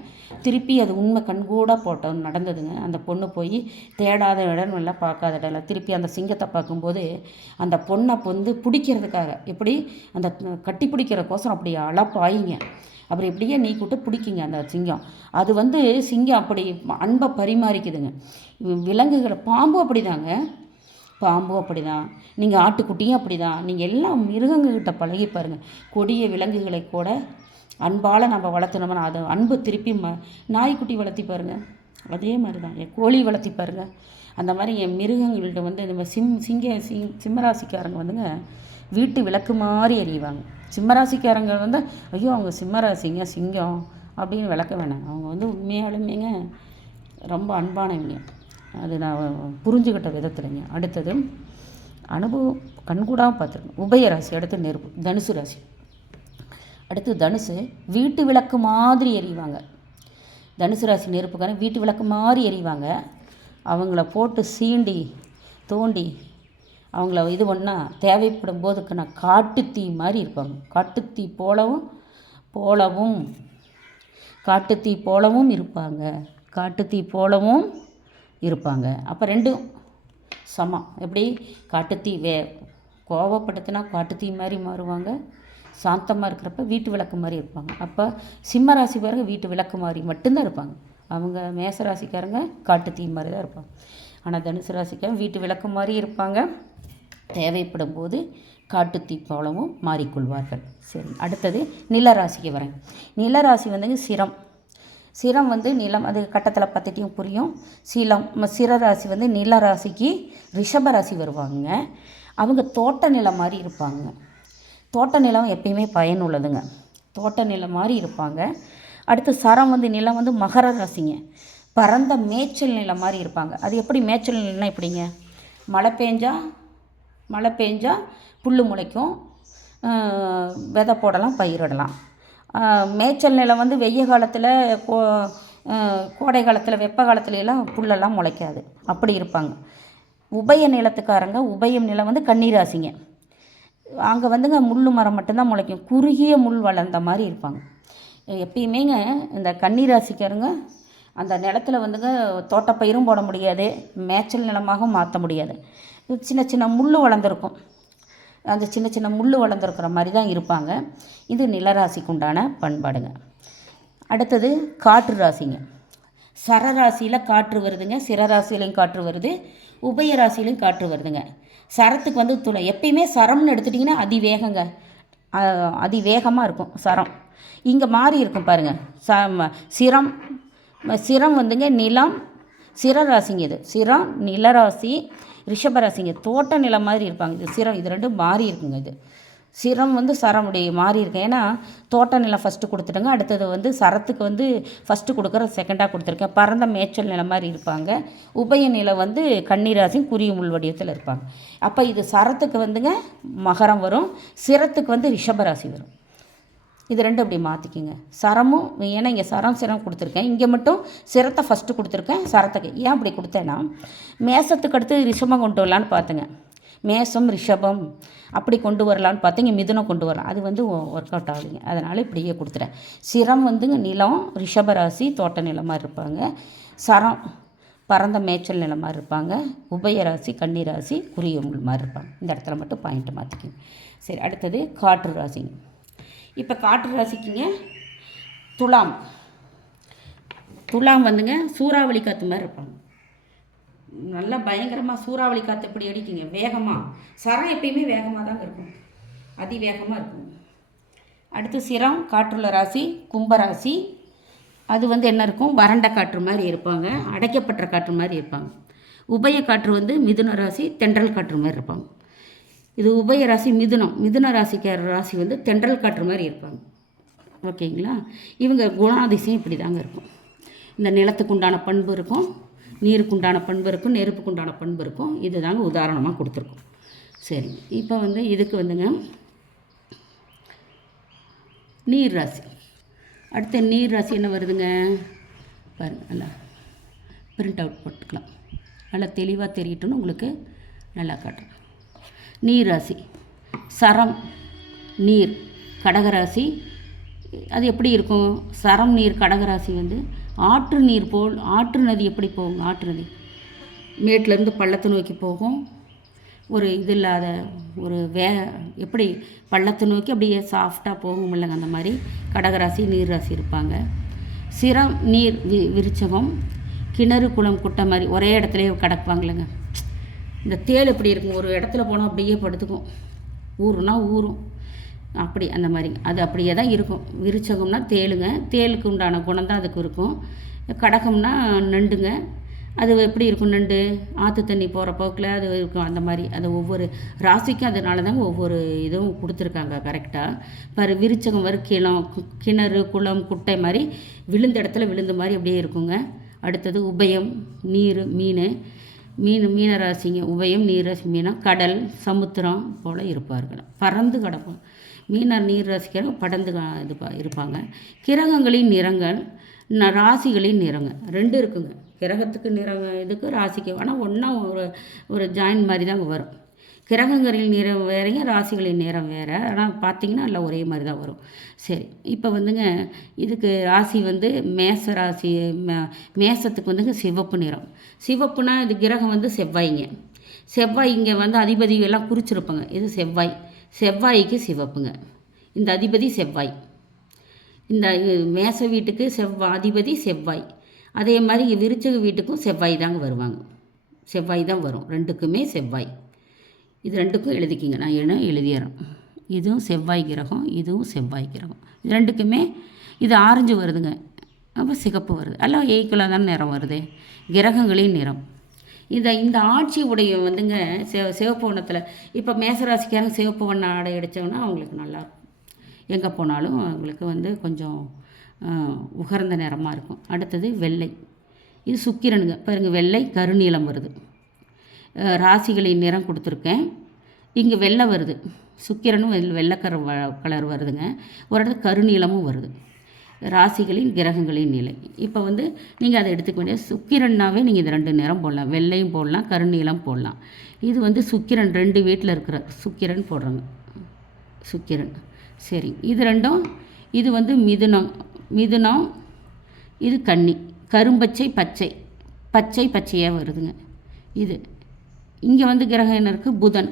திருப்பி அது உண்மை கண்கூட போட்டோன்னு நடந்ததுங்க. அந்த பொண்ணு போய் தேடாத இடம் நல்லா பார்க்காத இடம் திருப்பி அந்த சிங்கத்தை பார்க்கும்போது அந்த பொண்ணை பிடிக்கிறதுக்காக எப்படி அந்த கட்டி பிடிக்கிறக்கோசரம் அப்படி அளப்பாயிங்க. அப்புறம் எப்படியே நீ கூட்டு பிடிக்குங்க அந்த சிங்கம். அது சிங்கம் அப்படி அன்பை பரிமாறிக்குதுங்க. விலங்குகளை பாம்பும் அப்படி தாங்க, பாம்பும் அப்படி தான். நீங்கள் ஆட்டுக்குட்டியும் அப்படி தான். நீங்கள் எல்லாம் மிருகங்கள்கிட்ட பழகி பாருங்கள். கொடிய விலங்குகளை கூட அன்பால் நம்ம வளர்த்துனோம்னா அது அன்பு திருப்பி நாய்க்குட்டி வளர்த்தி பாருங்கள், அதே மாதிரி தான். என் கோழி வளர்த்தி பாருங்கள். அந்த மாதிரி என் மிருகங்கள்கிட்ட இந்த சிம்மராசிக்காரங்க வீட்டு விளக்கு மாதிரி எறிவாங்க. சிம்மராசிக்காரங்க ஐயோ அவங்க சிம்மராசிங்க சிங்கம் அப்படின்னு விளக்க வேணாம். அவங்க உண்மையாலுமேங்க ரொம்ப அன்பானவங்க. அது நான் புரிஞ்சுக்கிட்ட விதத்துலைங்க. அடுத்தது அனுபவம் கண்கூடாக பார்த்துருக்கேன். உபயராசி, அடுத்து நெருப்பு தனுசு ராசி. அடுத்து தனுசு வீட்டு விளக்கு மாதிரி எறிவாங்க. தனுசு ராசி நெருப்புக்காரன் வீட்டு விளக்கு மாதிரி எறிவாங்க. அவங்கள போட்டு சீண்டி தோண்டி அவங்கள இது பண்ணால் தேவைப்படும் போதுக்கு நான் காட்டுத்தீ மாதிரி இருப்பாங்க. காட்டுத்தீ போலவும் காட்டுத்தீ போலவும் இருப்பாங்க. காட்டுத்தீ போலவும் இருப்பாங்க. அப்போ ரெண்டும் சமம். எப்படி? காட்டுத்தீ கோவப்படுத்தினா காட்டுத்தீ மாதிரி மாறுவாங்க, சாந்தமாக இருக்கிறப்ப வீட்டு விளக்கு மாதிரி இருப்பாங்க. அப்போ சிம்மராசி பாருங்க வீட்டு விளக்கு மாதிரி மட்டும்தான் இருப்பாங்க. அவங்க மேசராசிக்காரங்க காட்டுத்தீ மாதிரி தான் இருப்பாங்க. ஆனால் தனுசு ராசிக்காரங்க வீட்டு விளக்கு மாதிரி இருப்பாங்க, தேவைப்படும் போது காட்டுத்தீ போலவும் மாறிக்கொள்வார்கள். சரி, அடுத்தது நிலராசிக்கு வரேன். நிலராசி சிரம். சிரம் நிலம், அது கட்டத்தில் பார்த்துட்டையும் புரியும். சிரராசி நிலராசிக்கு ரிஷபராசி வருவாங்க. அவங்க தோட்ட நிலம் மாதிரி இருப்பாங்க. தோட்ட நிலம் எப்பயுமே பயனுள்ளதுங்க. தோட்ட நிலம் மாதிரி இருப்பாங்க. அடுத்து சரம் வந்து நிலம் வந்து மகர ராசிங்க. பரந்த மேய்ச்சல் நிலம் மாதிரி இருப்பாங்க. அது எப்படி மேய்ச்சல் நிலம்னா எப்படிங்க? மழை பெஞ்சா புல் முளைக்கும், விதை போடலாம், பயிரிடலாம். மேய்ச்சல் நிலம் வந்து வெய்ய காலத்தில், கோடை காலத்தில், வெப்ப காலத்துலலாம் புல்லெல்லாம் முளைக்காது, அப்படி இருப்பாங்க. உபய நிலத்துக்காரங்க, உபயம் நிலம் வந்து கன்னிராசிங்க. அங்கே வந்துங்க முள் மரம் மட்டும்தான் முளைக்கும், குறுகிய முள் வளர்ந்த மாதிரி இருப்பாங்க. எப்பயுமேங்க இந்த கன்னிராசிக்காரங்க அந்த நிலத்துல வந்துங்க தோட்டப்பயிரும் போட முடியாது, மேய்ச்சல் நிலமாகவும் மாற்ற முடியாது. சின்ன சின்ன முள் வளர்ந்துருக்கும், அந்த சின்ன சின்ன முள் வளர்ந்துருக்கிற மாதிரி தான் இருப்பாங்க. இது நிலராசிக்கு உண்டான பண்பாடுங்க. அடுத்தது காற்று ராசிங்க. சரராசியில் காற்று வருதுங்க, சிரராசிலையும் காற்று வருது, உபய ராசிலையும் காற்று வருதுங்க. சரத்துக்கு வந்து துளை. எப்பயுமே சரம்னு எடுத்துட்டிங்கன்னா அதிவேகங்க, அதிவேகமாக இருக்கும் சரம். இங்கே மாறி இருக்கும் பாருங்கள். சிரம் வந்துங்க நிலம், சிரராசிங்க. இது சிரம் நிலராசி, ரிஷபராசிங்க. தோட்ட நிலம் மாதிரி இருப்பாங்க. இது சிரம், இது ரெண்டும் மாறி இருக்குங்க. இது சிரம் வந்து சரமுடைய மாறி இருக்கு. ஏன்னா தோட்ட நிலம் ஃபஸ்ட்டு கொடுத்துட்டேங்க, அடுத்தது வந்து சரத்துக்கு வந்து ஃபஸ்ட்டு கொடுக்குற செகண்டாக கொடுத்துருக்கேன். பரந்த மேய்ச்சல் நிலம் மாதிரி இருப்பாங்க. உபய நிலம் வந்து கன்னிராசி குறிய முள் வடிவத்தில் இருப்பாங்க. அப்போ இது சரத்துக்கு வந்துங்க மகரம் வரும், சிரத்துக்கு வந்து ரிஷபராசி வரும். இது ரெண்டும் அப்படி மாற்றிக்கிங்க. சரமும், ஏன்னா இங்கே சிரம் கொடுத்துருக்கேன், இங்கே மட்டும் சிரத்தை ஃபஸ்ட்டு கொடுத்துருக்கேன், சரத்துக்கு ஏன் அப்படி கொடுத்தேன்னா மேசத்துக்கு அடுத்து ரிஷபம் கொண்டு வரலான்னு பார்த்துங்க. மேசம் ரிஷபம் அப்படி கொண்டு வரலான்னு பார்த்தீங்க, மிதுனம் கொண்டு வரலாம், அது வந்து ஒர்க் அவுட் ஆகலைங்க. அதனால் இப்படியே கொடுத்துறேன். சிரம் வந்துங்க நிலம், ரிஷபராசி தோட்ட நிலமாக இருப்பாங்க. சரம் பரந்த மேய்ச்சல் நிலமாக இருப்பாங்க. உபயராசி கன்னிராசி குறிய முள் மாதிரி இருப்பாங்க. இந்த இடத்துல மட்டும் பாயிண்ட்டு மாற்றிக்கிங்க. சரி, அடுத்தது காற்று ராசிங்க. இப்போ காற்று ராசிக்குங்க துலாம் வந்துங்க சூறாவளி காற்று மாதிரி இருப்பாங்க. நல்லா பயங்கரமாக சூறாவளி காற்று எப்படி அடிக்குங்க, வேகமாக. சரம் எப்பயுமே வேகமாக தாங்க இருக்கும், அதிவேகமாக இருக்கும். அடுத்து சிரம் காற்றுள்ள ராசி கும்பராசி. அது வந்து என்ன இருக்கும், வறண்ட காற்று மாதிரி இருப்பாங்க, அடைக்கப்பட்ட காற்று மாதிரி இருப்பாங்க. உபய காற்று வந்து மிதுன ராசி, தென்றல் காற்று மாதிரி இருப்பாங்க. இது உபய ராசி மிதுன ராசிக்கார ராசி வந்து தென்றல் காற்று மாதிரி இருப்பாங்க. ஓகேங்களா? இவங்க குணாதிசயம் இப்படி தாங்க இருக்கும். இந்த நிலத்துக்கு உண்டான பண்பு இருக்கும், நீருக்கு உண்டான பண்பு இருக்கும், நெருப்புக்கு உண்டான பண்பு இருக்கும். இது தாங்க உதாரணமாக கொடுத்துருக்கோம். சரி, இப்போ வந்து இதுக்கு வந்துங்க நீர் ராசி. அடுத்த நீர் ராசி என்ன வருதுங்க பாருங்கள், நல்லா பிரிண்ட் அவுட் போட்டுக்கலாம், நல்லா தெளிவாக தெரியட்டுன்னு உங்களுக்கு நல்லா காட்டுறேன். நீர் ராசி சரம் நீர் கடகராசி. அது எப்படி இருக்கும், சரம் நீர் கடகராசி வந்து ஆற்று நீர் போல். ஆற்று நதி எப்படி போகும், ஆற்று நதி மேட்டிலேருந்து பள்ளத்தை நோக்கி போகும். ஒரு இது இல்லாத ஒரு எப்படி பள்ளத்தை நோக்கி அப்படியே சாஃப்டாக போகும் இல்லைங்க, அந்த மாதிரி கடகராசி நீர் ராசி இருப்பாங்க. சிரம் நீர் விருச்சகம், கிணறு குளம் குட்டை மாதிரி ஒரே இடத்துலையே கிடக்குவாங்களேங்க. இந்த தேள் எப்படி இருக்கும், ஒரு இடத்துல போனால் அப்படியே படுத்துக்கும், ஊறுனா ஊறும், அப்படி அந்த மாதிரி அது அப்படியே தான் இருக்கும். விருச்சகம்னா தேளுங்க, தேளுக்கு உண்டான குணம் தான் அதுக்கு இருக்கும். கடகம்னா நண்டுங்க, அது எப்படி இருக்கும், நண்டு ஆற்று தண்ணி போகிற போக்கில் அது இருக்கும். அந்த மாதிரி அது ஒவ்வொரு ராசிக்கும் அதனால தாங்க ஒவ்வொரு இதுவும் கொடுத்துருக்காங்க கரெக்டாக. விருச்சகம் கிணறு குளம் குட்டை மாதிரி விழுந்த இடத்துல விழுந்த மாதிரி அப்படியே இருக்குங்க. அடுத்தது உபயம் நீர் மீன ராசிங்க. உபயம் நீராசி, மீனம் கடல் சமுத்திரம் போல் இருப்பார்கள், பறந்து கிடக்கும். நீர் ராசிக்காக படந்து இருப்பாங்க. கிரகங்களின் நிறங்கள் ராசிகளின் நிறங்க ரெண்டு இருக்குங்க. கிரகத்துக்கு நிறங்க இதுக்கு ராசிக்கு, ஆனால் ஒன்றா ஒரு ஜாயின் மாதிரி தாங்க வரும். கிரகங்களின் நிறம் வேறைங்க, ராசிகளின் நிறம் வேறு, ஆனால் பார்த்திங்கன்னா எல்லாம் ஒரே மாதிரி தான் வரும். சரி, இப்போ வந்துங்க இதுக்கு ராசி வந்து மேச ராசி. மேசத்துக்கு வந்துங்க சிவப்பு நிறம். சிவப்புனா இது கிரகம் வந்து செவ்வாய்ங்க. செவ்வாய் இங்கே வந்து அதிபதி எல்லாம் குறிச்சிருப்பாங்க. இது செவ்வாய்க்கு சிவப்புங்க. இந்த அதிபதி செவ்வாய், இந்த மேச வீட்டுக்கு அதிபதி செவ்வாய். அதே மாதிரி விருச்சிக வீட்டுக்கும் செவ்வாய் தாங்க வருவாங்க, செவ்வாய் தான் வரும். ரெண்டுக்குமே செவ்வாய். இது ரெண்டுக்கும் எழுதிக்கிங்க, நான் எழுதிடுறேன். இதுவும் செவ்வாய் கிரகம், இதுவும் செவ்வாய் கிரகம். இது ரெண்டுக்குமே இது ஆரஞ்சு வருதுங்க, அப்போ சிகப்பு வருது, எல்லாம் ஈக்குவலாக தானே நிறம் வருது. கிரகங்களின் நிறம் இந்த ஆட்சி உடைய வந்துங்க சிவப்பு வண்ணத்தில் இப்போ மேசராசிக்காரங்க சிவப்பு வண்ண ஆடை அடித்தோன்னா அவங்களுக்கு நல்லாயிருக்கும். எங்கே போனாலும் அவங்களுக்கு வந்து கொஞ்சம் உகர்ந்த நிறமாக இருக்கும். அடுத்தது வெள்ளை, இது சுக்கிரனுங்க. பாருங்கள், வெள்ளை கருநீலம் வருது. ராசிகளின் நிறம் கொடுத்துருக்கேன். இங்கே வெள்ளை வருது, சுக்கிரனும் வெள்ளைக்கர கலர் வருதுங்க. ஒரு இடத்துல கருநீளமும் வருது. ராசிகளின் கிரகங்களின் நிலை. இப்போ வந்து நீங்கள் அதை எடுத்துக்க வேண்டிய சுக்கிரன்னாவே நீங்கள் இது 2 நிறம் போடலாம். வெள்ளையும் போடலாம், கருநீளம் போடலாம். இது வந்து சுக்கிரன் 2 வீட்டில் இருக்கிற சுக்கிரன் போடுறாங்க. சுக்கிரன் சரி. இது 2ம் இது வந்து மிதுனம், இது கன்னி. கரும்பச்சை பச்சை, பச்சையாக வருதுங்க. இது இங்கே வந்து கிரகம் என்ன இருக்குது? புதன்,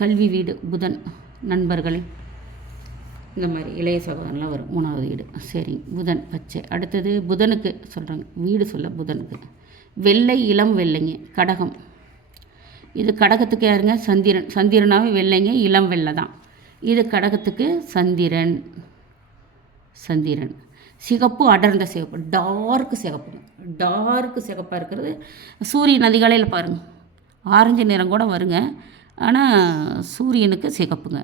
கல்வி வீடு, புதன், நண்பர்கள், இந்த மாதிரி இளைய சகோதரன்லாம் வரும். 3வது வீடு. சரி, புதன் பச்சை. அடுத்தது புதனுக்கு சொல்கிறாங்க, வீடு சொல்ல புதனுக்கு வெள்ளை, இளம் வெள்ளைங்க, கடகம். இது கடகத்துக்கு யாருங்க? சந்திரன். சந்திரனாவே வெள்ளைங்க, இளம் வெள்ளை தான். இது கடகத்துக்கு சந்திரன். சிகப்பு, அடர்ந்த சிகப்பு, டார்க்கு சிகப்புங்க. டார்க்கு சிகப்பாக இருக்கிறது சூரியன் அதிகாலையில் பாருங்கள், ஆரஞ்சு நிறம் கூட வருங்க. ஆனால் சூரியனுக்கு சிகப்புங்க.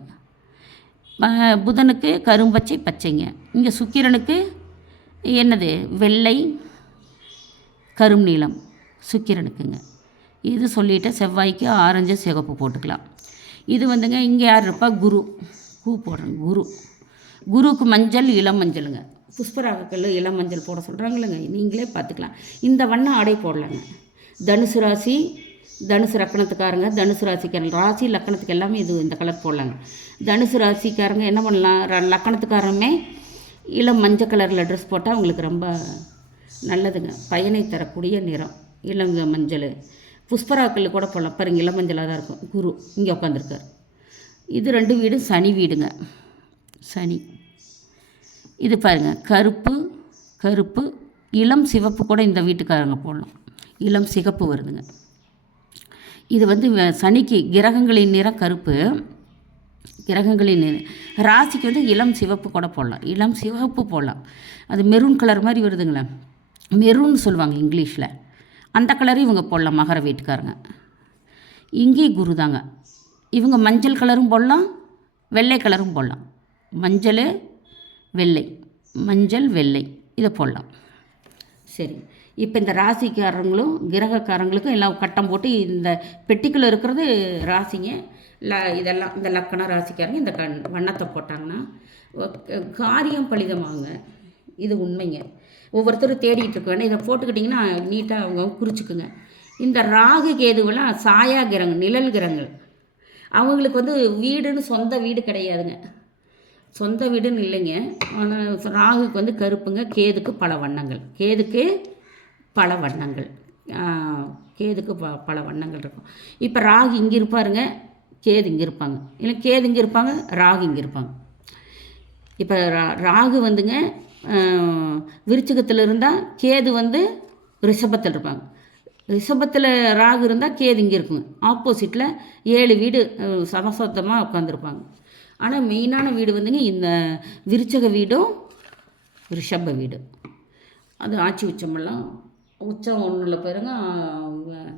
புதனுக்கு கரும்பச்சை பச்சைங்க. இங்கே சுக்கிரனுக்கு என்னது? வெள்ளை கரும் நீளம் சுக்கிரனுக்குங்க. இது சொல்லிவிட்டு செவ்வாய்க்கு ஆரஞ்சு சிகப்பு போட்டுக்கலாம். இது வந்துங்க இங்கே யார் இருப்பா? குரு. போடுறேங்க. குருவுக்கு மஞ்சள், இளம் மஞ்சளுங்க. புஷ்பராகக்கல் இளம் மஞ்சள் போட சொல்கிறாங்களேங்க, நீங்களே பார்த்துக்கலாம். இந்த வண்ண ஆடை போடலாங்க. தனுசு ராசி, தனுசு லக்கணத்துக்காரங்க, தனுசு ராசிக்காரங்க, ராசி லக்கணத்துக்கு எல்லாமே இந்த கலர் போடலாங்க. தனுசு ராசிக்காரங்க என்ன பண்ணலாம்? லக்கணத்துக்காரமே இளம் மஞ்சள் கலரில் ட்ரெஸ் போட்டால் அவங்களுக்கு ரொம்ப நல்லதுங்க. பயனை தரக்கூடிய நிறம் இளம் மஞ்சள். புஷ்பராக்கல் கூட போடலாம். பாருங்கள், இளம் மஞ்சளாக தான் இருக்கும். குரு இங்கே உட்காந்துருக்கார். இது 2 வீடு சனி வீடுங்க. சனி இது பாருங்கள், கருப்பு இளம் சிவப்பு கூட இந்த வீட்டுக்காரங்க போடலாம். இளம் சிகப்பு வருதுங்க. இது வந்து சனிக்கு கிரகங்களின் நிறம் கருப்பு, கிரகங்களின் ராசிக்கு வந்து இளம் சிவப்பு கூட போடலாம். இளம் சிவப்பு போடலாம். அது மெரூன் கலர் மாதிரி வருதுங்களே, மெரூன் சொல்லுவாங்க இங்கிலீஷில். அந்த கலரும் இவங்க போடலாம், மகர வீட்டுக்காரங்க. இங்கேயும் குரு தாங்க. இவங்க மஞ்சள் கலரும் போடலாம், வெள்ளை கலரும் போடலாம். மஞ்சள் வெள்ளை இதை போடலாம். சரி, இப்போ இந்த ராசிக்காரங்களும் கிரகக்காரங்களுக்கும் எல்லாம் கட்டம் போட்டு இந்த பெட்டிக்குள்ளே இருக்கிறது ராசிங்க. இதெல்லாம் இந்த லக்கண ராசிக்காரங்க இந்த வண்ணத்தை போட்டாங்கன்னா காரியம் பலிதமாகுங்க. இது உண்மைங்க. ஒவ்வொருத்தரும் தேடிட்டு இருக்க வேண்டாம், இதை போட்டுக்கிட்டிங்கன்னா நீட்டாக அவங்க குறிச்சிக்குங்க. இந்த ராகு கேதுவெல்லாம் சாயா கிரகங்கள், நிழல் கிரகங்கள். அவங்களுக்கு வந்து வீடுன்னு சொந்த வீடு கிடையாதுங்க, சொந்த வீடுன்னு இல்லைங்க. ஆனால் ராகுக்கு வந்து கருப்புங்க, கேதுக்கு பல வண்ணங்கள். கேதுக்கு பல வண்ணங்கள் இருக்கும். இப்போ ராகு இங்கே இருப்பாருங்க, கேது இங்கே இருப்பாங்க. இல்லை கேது இங்கே இருப்பாங்க, ராகு இங்கே இருப்பாங்க. இப்போ ராகு வந்துங்க விருச்சிகத்தில் இருந்தால் கேது வந்து ரிஷபத்தில் இருப்பாங்க. ரிஷபத்தில் ராகு இருந்தால் கேது இங்கே இருக்குங்க. ஆப்போசிட்டில் 7 வீடு சமசத்தமாக உட்காந்துருப்பாங்க. ஆனால் மெயினான வீடு வந்துங்க இந்த விருச்சக வீடும் ரிஷப வீடு. அது ஆட்சி உச்சமெல்லாம் உச்சம் ஒன்றில் பாருங்க,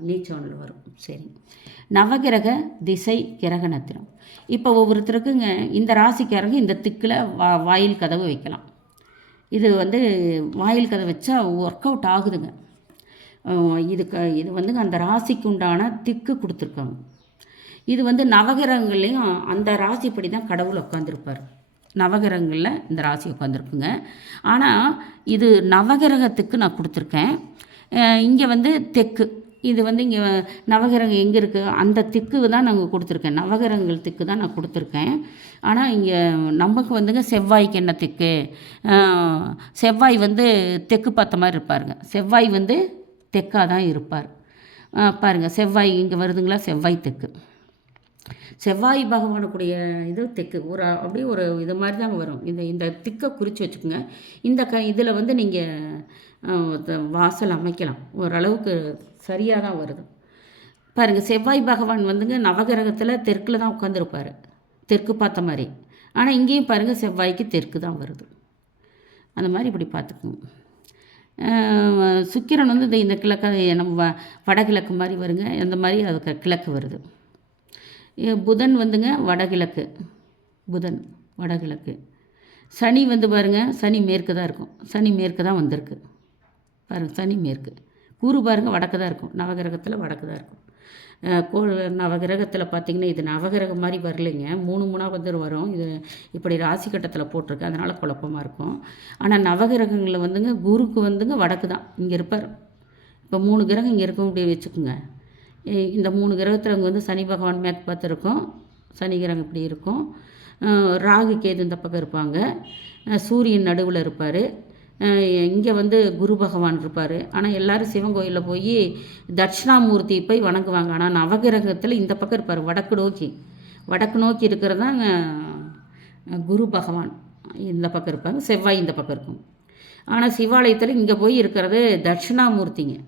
நீச்சம் ஒன்றில் வரும். சரி, நவகிரக திசை கிரக நத்திரம். இப்போ ஒவ்வொருத்தருக்குங்க இந்த ராசிக்காரங்க இந்த திக்கில் வாயில் கதவு வைக்கலாம். இது வந்து வாயில் கதவு வச்சா ஒர்க் அவுட் ஆகுதுங்க. இது வந்துங்க அந்த ராசிக்கு உண்டான திக்கு கொடுத்துருக்காங்க. இது வந்து நவகிரகங்கள்லேயும் அந்த ராசிப்படி தான் கடவுள் உட்காந்துருப்பார். நவகிரகங்களில் இந்த ராசி உட்காந்துருக்குங்க. ஆனால் இது நவகிரகத்துக்கு நான் கொடுத்துருக்கேன். இங்கே வந்து தெற்கு, இது வந்து இங்கே நவகிரகம் எங்கே இருக்குது அந்த திக்கு தான் நாங்கள் கொடுத்துருக்கேன். நவகிரகங்கள் திக்கு தான் நான் கொடுத்துருக்கேன். ஆனால் இங்கே நமக்கு வந்துங்க செவ்வாய்க்கு என்ன திக்கு? செவ்வாய் வந்து தெற்கு பார்த்த மாதிரி இருப்பாருங்க. செவ்வாய் வந்து தெற்காக தான் இருப்பார். பாருங்கள், செவ்வாய் இங்கே வருதுங்களா? செவ்வாய் தெற்கு. செவ்வாய் பகவானுக்குடைய இது தெற்கு அப்படியே ஒரு இது மாதிரி தாங்க வரும். இந்த திக்கை குறித்து வச்சுக்கோங்க. இதில் வந்து நீங்கள் வாசல் அமைக்கலாம். ஓரளவுக்கு சரியாக தான் வருது. பாருங்கள், செவ்வாய் பகவான் வந்துங்க நவகிரகத்தில் தெற்கில் தான் உட்காந்துருப்பார், தெற்கு பார்த்த மாதிரி. ஆனால் இங்கேயும் பாருங்கள் செவ்வாய்க்கு தெற்கு தான் வருது. அந்த மாதிரி இப்படி பார்த்துக்கோங்க. சுக்கிரன் வந்து இந்த கிழக்கு நம்ம வடகிழக்கு மாதிரி வருங்க, அந்த மாதிரி அதுக்கு கிழக்கு வருது. புதன் வந்துங்க வடகிழக்கு, புதன் வடகிழக்கு. சனி வந்து பாருங்கள், சனி மேற்கு தான் இருக்கும், சனி மேற்கு தான் வந்திருக்கு பாருங்கள், சனி மேற்கு. குரு பாருங்கள் வடக்கு தான் இருக்கும், நவகிரகத்தில் வடக்கு தான் இருக்கும். நவகிரகத்தில் பார்த்திங்கன்னா இது நவகிரகம் மாதிரி வரலைங்க, 3 வந்து வரும். இது இப்படி ராசி கட்டத்தில் போட்டிருக்கு, அதனால் குழப்பமாக இருக்கும். ஆனால் நவகிரகங்களில் வந்துங்க குருக்கு வந்துங்க வடக்கு தான் இங்கே இருப்பார். இப்போ 3 கிரகம் இங்கே இருக்கும், இப்படி வச்சுக்கோங்க. இந்த 3 கிரகத்தில் அங்கே வந்து சனி பகவான் மேற்கு பார்த்துருக்கோம், சனி கிரகம் இப்படி இருக்கும். ராகு கேது இந்த பக்கம் இருப்பாங்க, சூரியன் நடுவில் இருப்பார். இங்கே வந்து குரு பகவான் இருப்பார். ஆனால் எல்லோரும் சிவன் கோயிலில் போய் தட்சிணாமூர்த்தி போய் வணங்குவாங்க. ஆனால் நவகிரகத்தில் இந்த பக்கம் இருப்பார், வடக்கு நோக்கி இருக்கிறது தான் குரு பகவான். இந்த பக்கம் இருப்பாங்க, செவ்வாய் இந்த பக்கம் இருக்கும். ஆனால் சிவாலயத்தில் இங்கே போய் இருக்கிறது தட்சிணாமூர்த்திங்க,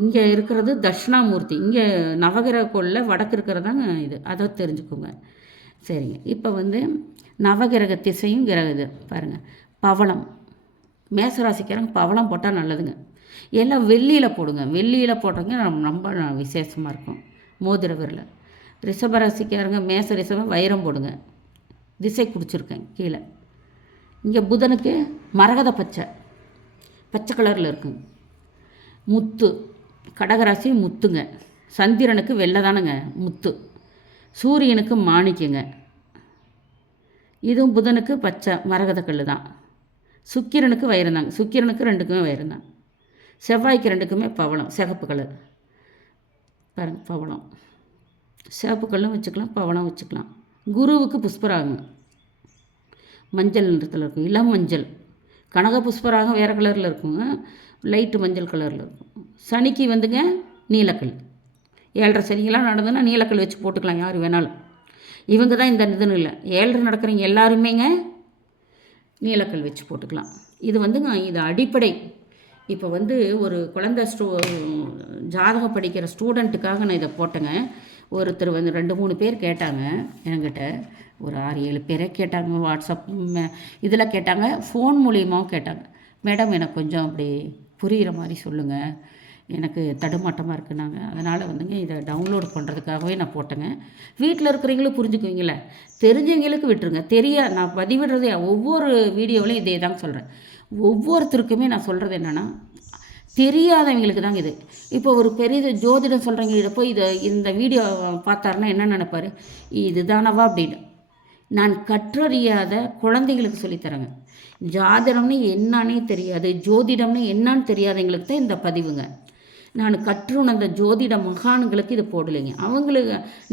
இங்கே இருக்கிறது தட்சிணாமூர்த்தி. இங்கே நவகிரக கோளில் வடக்கு இருக்கிறது தாங்க இது, அதை தெரிஞ்சுக்கோங்க. சரிங்க. இப்போ வந்து நவகிரக திசையும் கிரக இது பாருங்கள். பவளம், மேசராசிக்காரங்க பவளம் போட்டால் நல்லதுங்க. எல்லாம் வெள்ளியில் போடுங்க, வெள்ளியில் போட்டோங்க ரொம்ப விசேஷமாக இருக்கும். மோதிர விரல். ரிஷபராசிக்காரங்க ரிஷபம் வைரம் போடுங்க, திசை குடிச்சிருக்கேன் கீழே. இங்கே புதனுக்கு மரகத பச்சை கலரில் இருக்குங்க. முத்து, கடகராசி முத்துங்க. சந்திரனுக்கு வெள்ளை தானுங்க முத்து. சூரியனுக்கு மாணிக்கங்க. இதுவும் புதனுக்கு பச்சை மரகத கல் தான். சுக்கிரனுக்கு வைரந்தாங்க, சுக்கிரனுக்கு 2க்குமே வைரந்தான். செவ்வாய்க்கு 2க்குமே பவளம், சிகப்பு கலர் பாருங்கள், பவளம். சிவப்பு கல்லும் வச்சுக்கலாம், பவளம் வச்சுக்கலாம். குருவுக்கு புஷ்பராகம் மஞ்சள் நிறத்தில் இருக்கும், இளம் மஞ்சள். கனக புஷ்பராகம் வேறு கலரில் இருக்குங்க, லைட்டு மஞ்சள் கலரில் இருக்கும். சனிக்கு வந்துங்க நீலக்கல். 7.5 சனிக்கெல்லாம் நடந்ததுன்னா நீலக்கல் வச்சு போட்டுக்கலாம் யார் வேணாலும். இவங்க தான் இந்த இதுன்னு இல்லை, 7.5 நடக்கிறவங்க எல்லாருமேங்க நீலக்கல் வச்சு போட்டுக்கலாம். இது வந்துங்க இது அடிப்படை. இப்போ வந்து ஒரு குழந்தை ஜாதகம் படிக்கிற ஸ்டூடெண்ட்டுக்காக நான் இதை போட்டேங்க. ஒருத்தர் வந்து 2-3 பேர் கேட்டாங்க என்கிட்ட, ஒரு 6-7 பேரே கேட்டாங்க. வாட்ஸ்அப் இதில் கேட்டாங்க, ஃபோன் மூலியமாகவும் கேட்டாங்க. மேடம் எனக்கு கொஞ்சம் அப்படி புரிகிற மாதிரி சொல்லுங்கள், எனக்கு தடுமாட்டமாக இருக்குனாங்க. அதனால் வந்துங்க இதை டவுன்லோட் பண்ணுறதுக்காகவே நான் போட்டேங்க. வீட்டில் இருக்கிறவங்களும் புரிஞ்சுக்குவீங்களே, தெரிஞ்சவங்களுக்கு விட்டுருங்க. நான் பதிவிடுறது ஒவ்வொரு வீடியோவிலையும் இதே தாங்க சொல்கிறேன். ஒவ்வொருத்தருக்குமே நான் சொல்கிறது என்னென்னா, தெரியாதவங்களுக்கு தாங்க இது. இப்போ ஒரு பெரிய ஜோதிடம் சொல்கிறவங்க இதை போய் இந்த வீடியோ பார்த்தாருன்னா என்ன நினைப்பார், இதுதானவா அப்படின்னு. நான் கற்றறியாத குழந்தைகளுக்கு சொல்லித்தரேங்க. ஜாதகம்னு என்னானே தெரியாது, ஜோதிடம்னு என்னான்னு தெரியாதவங்களுக்கு தான் இந்த பதிவுங்க. நான் கற்றுணர்ந்த ஜோதிட மகான்களுக்கு இது போடலைங்க.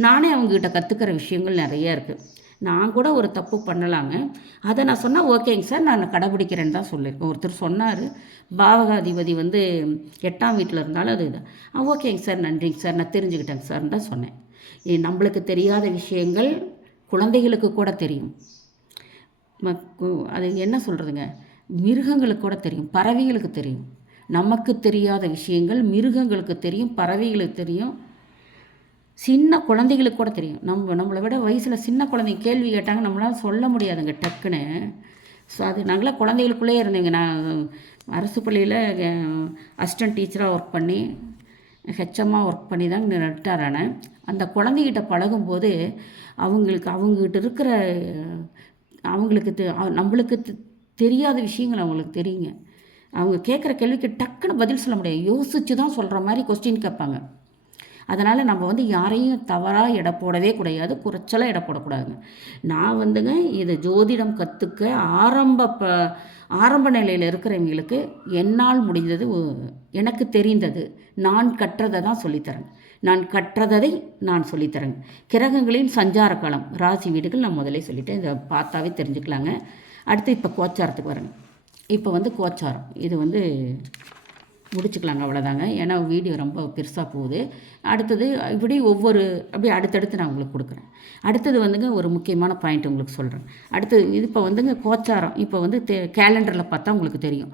நானே அவங்ககிட்ட கற்றுக்கிற விஷயங்கள் நிறையா இருக்குது. நான் கூட ஒரு தப்பு பண்ணலாங்க, அதை நான் சொன்னால் ஓகேங்க சார் நான் கடைபிடிக்கிறேன்னு தான் சொல்லியிருக்கேன். ஒருத்தர் சொன்னார், பாவகாதிபதி வந்து 8ஆம் வீட்டில் இருந்தாலும் அது இது. ஓகேங்க சார், நன்றிங்க சார், நான் தெரிஞ்சுக்கிட்டேங்க சார்ன்னு தான் சொன்னேன். நம்மளுக்கு தெரியாத விஷயங்கள் குழந்தைகளுக்கு கூட தெரியும். அது என்ன சொல்கிறதுங்க, மிருகங்களுக்கு கூட தெரியும், பறவைகளுக்கு தெரியும். நமக்கு தெரியாத விஷயங்கள் மிருகங்களுக்கு தெரியும், பறவைகளுக்கு தெரியும், சின்ன குழந்தைகளுக்கு கூட தெரியும். நம்மளை விட வயசில் சின்ன குழந்தைங்க கேள்வி கேட்டாங்க, நம்மளால் சொல்ல முடியாதுங்க டக்குன்னு. ஸோ அது நாங்களாம் குழந்தைகளுக்குள்ளே இருந்தேங்க. நான் அரசு பள்ளியில் அசிஸ்டன்ட் டீச்சராக ஒர்க் பண்ணி ஹெச்எம்மாக ஒர்க் பண்ணி தாங்க ரிட்டையர் ஆனேன். அந்த குழந்தைகிட்ட பழகும்போது அவங்ககிட்ட இருக்கிற நம்மளுக்கு தெரியாத விஷயங்கள் அவங்களுக்கு தெரியுங்க. அவங்க கேட்குற கேள்விக்கு டக்குன்னு பதில் சொல்ல முடியாது, யோசித்து தான் சொல்கிற மாதிரி கொஸ்டின் கேட்பாங்க. அதனால் நம்ம வந்து யாரையும் தவறாக எடை போடவே கூடாது, குறைச்சலாக எடை போடக்கூடாதுங்க. நான் வந்துங்க இது ஜோதிடம் கற்றுக்க ஆரம்ப நிலையில் இருக்கிறவங்களுக்கு என்னால் முடிந்தது, எனக்கு தெரிந்தது, நான் கற்றதை தான் சொல்லித்தரேங்க. நான் கற்றதை நான் சொல்லித்தரேங்க. கிரகங்களின் சஞ்சார காலம், ராசி வீடுகள் நான் முதலே சொல்லிட்டேன், இதை பார்த்தாவே தெரிஞ்சுக்கலாங்க. அடுத்து இப்போ கோச்சாரத்துக்கு வரேங்க. இப்போ வந்து கோச்சாரம் இது வந்து முடிச்சுக்கலாங்க, அவ்வளோதாங்க. ஏன்னா வீடியோ ரொம்ப பெருசாக போகுது. அடுத்தது இப்படி அப்படியே அடுத்தடுத்து நான் உங்களுக்கு கொடுக்குறேன். அடுத்தது வந்துங்க ஒரு முக்கியமான பாயிண்ட் உங்களுக்கு சொல்கிறேன். அடுத்தது இது இப்போ வந்துங்க கோச்சாரம். இப்போ வந்து கேலண்டரில் பார்த்தா உங்களுக்கு தெரியும்.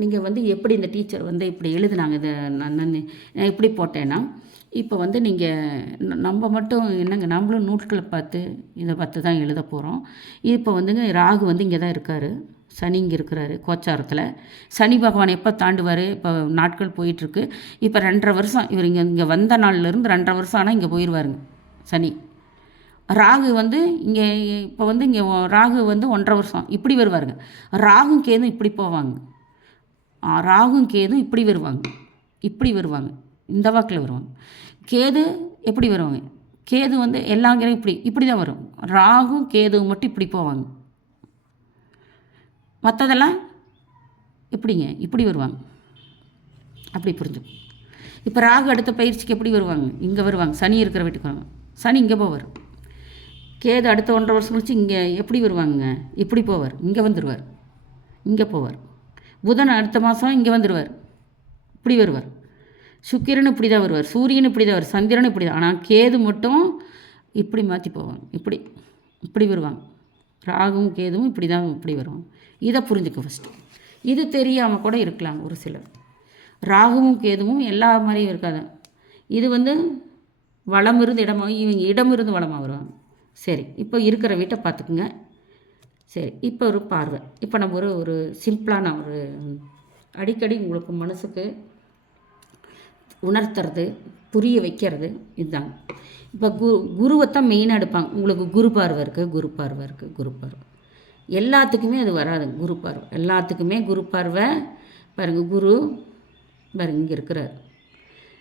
நீங்கள் வந்து எப்படி இந்த டீச்சர் வந்து இப்படி எழுதுனாங்க, இதை நான் எப்படி போட்டேன்னா, இப்போ வந்து நீங்கள் நம்ம மட்டும் என்னங்க, நம்மளும் நூட்களை பார்த்து இதை பார்த்து தான் எழுத போகிறோம். இப்போ வந்துங்க ராகு வந்து இங்கே தான் இருக்கார், சனி இங்கே இருக்கிறாரு கோச்சாரத்தில். சனி பகவான் எப்போ தாண்டுவார்? இப்போ நாட்கள் போயிட்டுருக்கு. இப்போ 2.5 வருஷம் இவர் இங்கே வந்த நாள்லேருந்து 2.5 வருஷம் ஆனால் இங்கே போயிடுவாருங்க சனி. ராகு வந்து இங்கே இப்போ வந்து இங்கே ராகு வந்து 1.5 வருஷம் இப்படி வருவாருங்க. ராகும் கேதும் இப்படி போவாங்க. ராகும் கேதும் இப்படி வருவாங்க, இப்படி வருவாங்க, இந்த வாக்கில் வருவாங்க. கேது எப்படி வருவாங்க? கேது வந்து எல்லா கிரகம் இப்படி தான் வரும். ராகும் கேதுவும் மட்டும் இப்படி போவாங்க. மற்றதெல்லாம் எப்படிங்க இப்படி வருவாங்க. அப்படி புரிஞ்சுக்கும். இப்போ ராகு அடுத்த பயிற்சிக்கு எப்படி வருவாங்க? இங்கே வருவாங்க. சனி இருக்கிற வீட்டுக்கு வருவாங்க. சனி இங்கே போவார். கேது அடுத்த 1.5 வருஷம் கழிச்சு இங்கே எப்படி வருவாங்க? இப்படி போவார். இங்கே வந்துடுவார், இங்கே போவார். புதன் அடுத்த மாதம் இங்கே வந்துடுவார், இப்படி வருவார். சுக்கிரன் இப்படி தான் வருவார், சூரியன் இப்படி தான் வருவார், சந்திரன் இப்படி தான். ஆனால் கேது மட்டும் இப்படி மாற்றி போவாங்க. இப்படி வருவாங்க. ராகுவும் கேதுவும் இப்படி தான் இப்படி வருவாங்க. இதை புரிஞ்சுக்க ஃபஸ்ட்டு. இது தெரியாமல் கூட இருக்கலாம் ஒரு சிலர். ராகுவும் கேதுவும் எல்லா மாதிரியும் இருக்காது. இது வந்து வளம் இருந்து இடமாக, இவங்க இடமிருந்து வளமாக வருவாங்க. சரி, இப்போ இருக்கிற வீட்டை பார்த்துக்குங்க. சரி, இப்போ ஒரு பார்வை. இப்போ நம்ம ஒரு சிம்பிளான ஒரு அடிக்கடி உங்களுக்கு மனசுக்கு உணர்த்துறது, புரிய வைக்கிறது இதுதாங்க. இப்போ குருவைத்தான் மெயினாக எடுப்பாங்க. உங்களுக்கு குரு பார்வை இருக்குது. எல்லாத்துக்குமே அது வராது. குரு பார்வை எல்லாத்துக்குமே குரு பார்வை. பாருங்கள், குரு பாருங்க இங்கே இருக்கிறார்.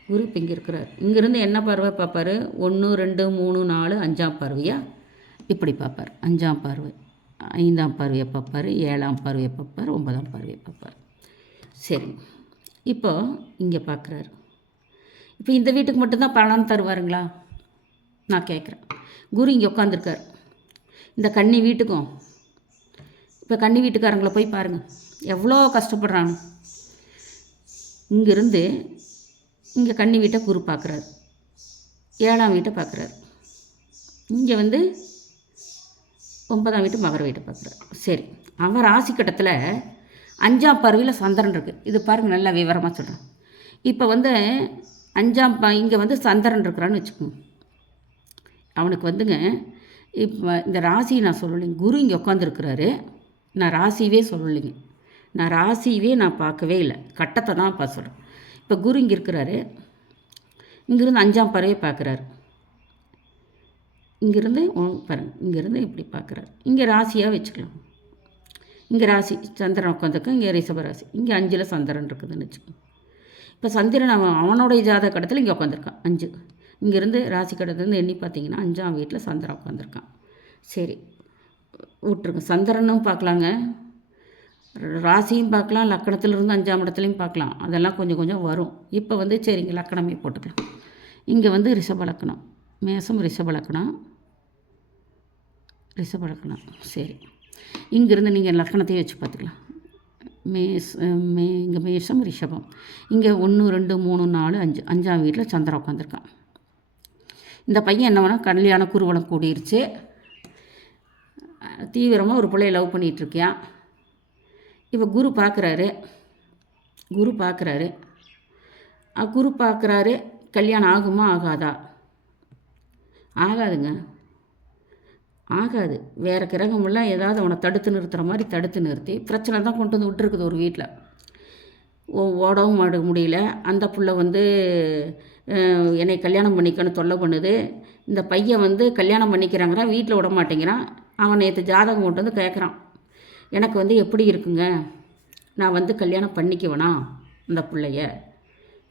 குரு இப்போ இங்கே இருக்கிறார். இங்கேருந்து என்ன பார்வை பார்ப்பார்? 1, 2, 3, 4, 5ஆம் பார்வையாக இப்படி பார்ப்பார். 5ஆம் பார்வை, 5ஆம் பார்வையை பார்ப்பார், 7ஆம் பார்வையை பார்ப்பார், 9ஆம் பார்வையை பார்ப்பார். சரி, இப்போ இங்கே பார்க்குறாரு. இப்போ இந்த வீட்டுக்கு மட்டும்தான் பலன் தருவாருங்களா? நான் கேட்குறேன். குரு இங்கே உட்காந்துருக்கார். இந்த கன்னி வீட்டுக்கும், இப்போ கன்னி வீட்டுக்காரங்களை போய் பாருங்கள் எவ்வளோ கஷ்டப்படுறாங்க. இங்கேருந்து இங்கே கன்னி வீட்டை குரு பார்க்குறாரு, 7ஆம் வீட்டை பார்க்குறாரு, இங்கே வந்து 9ஆம் வீட்டு மகர வீட்டை பார்க்குறாரு. சரி, அவன் ராசி கட்டத்தில் 5ஆம் பார்வையில் சந்திரன் இருக்குது. இது பாருங்கள், நல்லா விவரமாக சொல்கிறேன். இப்போ வந்து 5ஆம் இங்கே வந்து சந்திரன் இருக்கிறான்னு வச்சுக்கோங்க. அவனுக்கு வந்துங்க இப்போ இந்த ராசியை நான் சொல்லலைங்க. குரு இங்கே உட்காந்துருக்கிறாரு. நான் ராசியவே சொல்லலைங்க. நான் பார்க்கவே இல்லை, கட்டத்தை தான் பார்த்து சொல்கிறேன். இப்போ குரு இங்கே இருக்கிறாரு. இங்கேருந்து 5ஆம் பார்வையை பார்க்குறாரு. இங்கேருந்து பாருங்கள், இங்கேருந்து இப்படி பார்க்குறாரு. இங்கே ராசியாக வச்சுக்கலாம். இங்கே ராசி சந்திரன் உட்காந்துருக்கேன். இங்கே ரிஷப ராசி. இங்கே 5ல் சந்திரன் இருக்குதுன்னு வச்சுக்கோங்க. இப்போ சந்திரன் அவனுடைய ஜாதக கடத்தில் இங்கே உட்காந்துருக்கான் 5. இங்கேருந்து ராசி கடத்துலேருந்து எண்ணி பார்த்தீங்கன்னா 5ஆம் வீட்டில் சந்திரன் உட்காந்துருக்கான். சரி, விட்டுருங்க. சந்திரனும் பார்க்கலாங்க, ராசியும் பார்க்கலாம், லக்கணத்துலேருந்து 5ஆம் இடத்துலையும் பார்க்கலாம். அதெல்லாம் கொஞ்சம் கொஞ்சம் வரும். இப்போ வந்து சரிங்க, லக்கணமே போட்டுக்கலாம். இங்கே வந்து ரிஷப லக்கணம், மேசம் ரிஷப லக்கணம். சரி, இங்கேருந்து நீங்கள் லக்கணத்தையே வச்சு பார்த்துக்கலாம். இங்கே மேஷம் ரிஷபம். இங்கே 1, 2, 3, 4, 5 5ஆம் வீட்டில் சந்திரன் உட்காந்துருக்கான். இந்த பையன் என்ன வேணால் கல்யாண குருவலம் கூடிருச்சு. தீவிரமாக ஒரு பிள்ளைய லவ் பண்ணிகிட்ருக்கியான். இப்போ குரு பார்க்குறாரு. கல்யாணம் ஆகுமா ஆகாதா? ஆகாதுங்க, ஆகாது. வேறு கிரகமெல்லாம் ஏதாவது அவனை தடுத்து நிறுத்துகிற மாதிரி தடுத்து நிறுத்தி பிரச்சனை தான் கொண்டு வந்து விட்டுருக்குது ஒரு வீட்டில். ஓடவும் முடியல. அந்த புள்ள வந்து என்னை கல்யாணம் பண்ணிக்கன்னு தொல்லை பண்ணுது. இந்த பையன் வந்து கல்யாணம் பண்ணிக்கிறாங்கிறான், வீட்டில் விட மாட்டேங்கிறான். அவன் நேற்று ஜாதகம் கொண்டு வந்து கேட்குறான், எனக்கு வந்து எப்படி இருக்குங்க, நான் வந்து கல்யாணம் பண்ணிக்குவேனா? அந்த பிள்ளைய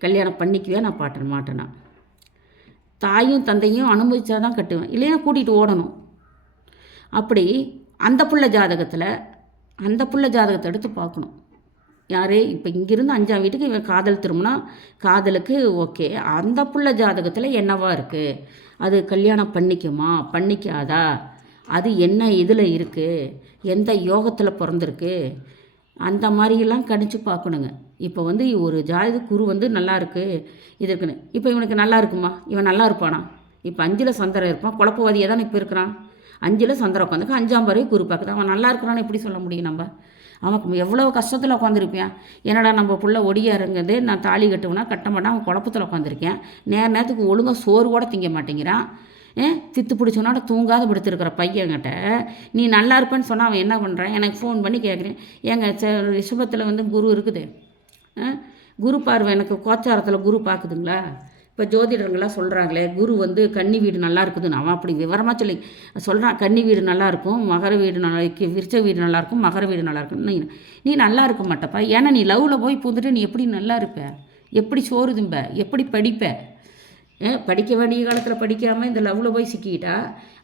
கல்யாணம் பண்ணிக்குவே நான் மாட்டேனா? தாயும் தந்தையும் அனுமதிச்சா தான் கட்டுவேன், இல்லைன்னா கூட்டிகிட்டு ஓடணும். அப்படி அந்த புள்ள ஜாதகத்தை எடுத்து பார்க்கணும். யார்? இப்போ இங்கேருந்து 5ஆம் வீட்டுக்கு இவன் காதல் திருமணம், காதலுக்கு ஓகே. அந்த புள்ள ஜாதகத்தில் என்னவா இருக்குது? அது கல்யாணம் பண்ணிக்குமா பண்ணிக்காதா? அது என்ன இதில் இருக்குது? எந்த யோகத்தில் பிறந்திருக்கு? அந்த மாதிரியெல்லாம் கணிச்சு பார்க்கணுங்க. இப்போ வந்து ஒரு குரு வந்து நல்லா இருக்குது இது இருக்குன்னு. இப்போ இவனுக்கு நல்லா இருக்குமா? இவன் நல்லா இருப்பானா? இப்போ 5ல் சந்திரன் இருப்பான், குழப்பவாதியாக தானே இப்போ இருக்கிறான். 5ல் சந்திரன் உட்காந்துக்கு 5ஆம் பார்வை குரு பார்க்குது. அவன் நல்லா இருக்கிறான்னு எப்படி சொல்ல முடியும்? நம்ம அவனுக்கு எவ்வளோ கஷ்டத்தில் உட்காந்துருப்பான். என்னடா நம்ம புள்ள ஒடியா இருங்குது, நான் தாலி கட்டுவேனா கட்ட மாட்டான், அவன் குழப்பத்தில் உட்காந்துருக்கேன். நேரத்துக்கு ஒழுங்காக சோறு கூட திங்க மாட்டேங்கிறான். பித்து பிடிச்சோன்னாட தூங்காத படுத்துருக்கிற பையன்கிட்ட நீ நல்லா இருப்பேன்னு சொன்னால் அவன் என்ன பண்ணுறான்? எனக்கு ஃபோன் பண்ணி கேட்குறேன், எங்கள் ரிஷபத்தில் வந்து குரு இருக்குது, குரு பார்வை எனக்கு கோச்சாரத்தில் குரு பார்க்குதுங்களா? இப்போ ஜோதிடர்கள்லாம் சொல்கிறாங்களே குரு வந்து கன்னி வீடு நல்லா இருக்குதுன்னு, அவன் அப்படி விவரமாக சொல்லி சொல்கிறான். கன்னி வீடு நல்லாயிருக்கும், மகர வீடு நல்லா விருச்ச வீடு நல்லாயிருக்கும், மகர வீடு நல்லாயிருக்கும். நீ நல்லா இருக்க மாட்டப்பா. ஏன்னா நீ லவ்வில் போய் பூந்துட்டு நீ எப்படி நல்லா இருப்ப? எப்படி சோறு திம்ப? எப்படி படிப்ப? படிக்க வேண்டிய காலத்தில் படிக்காமல் இந்த லவ்வில் போய் சிக்கிக்கிட்டா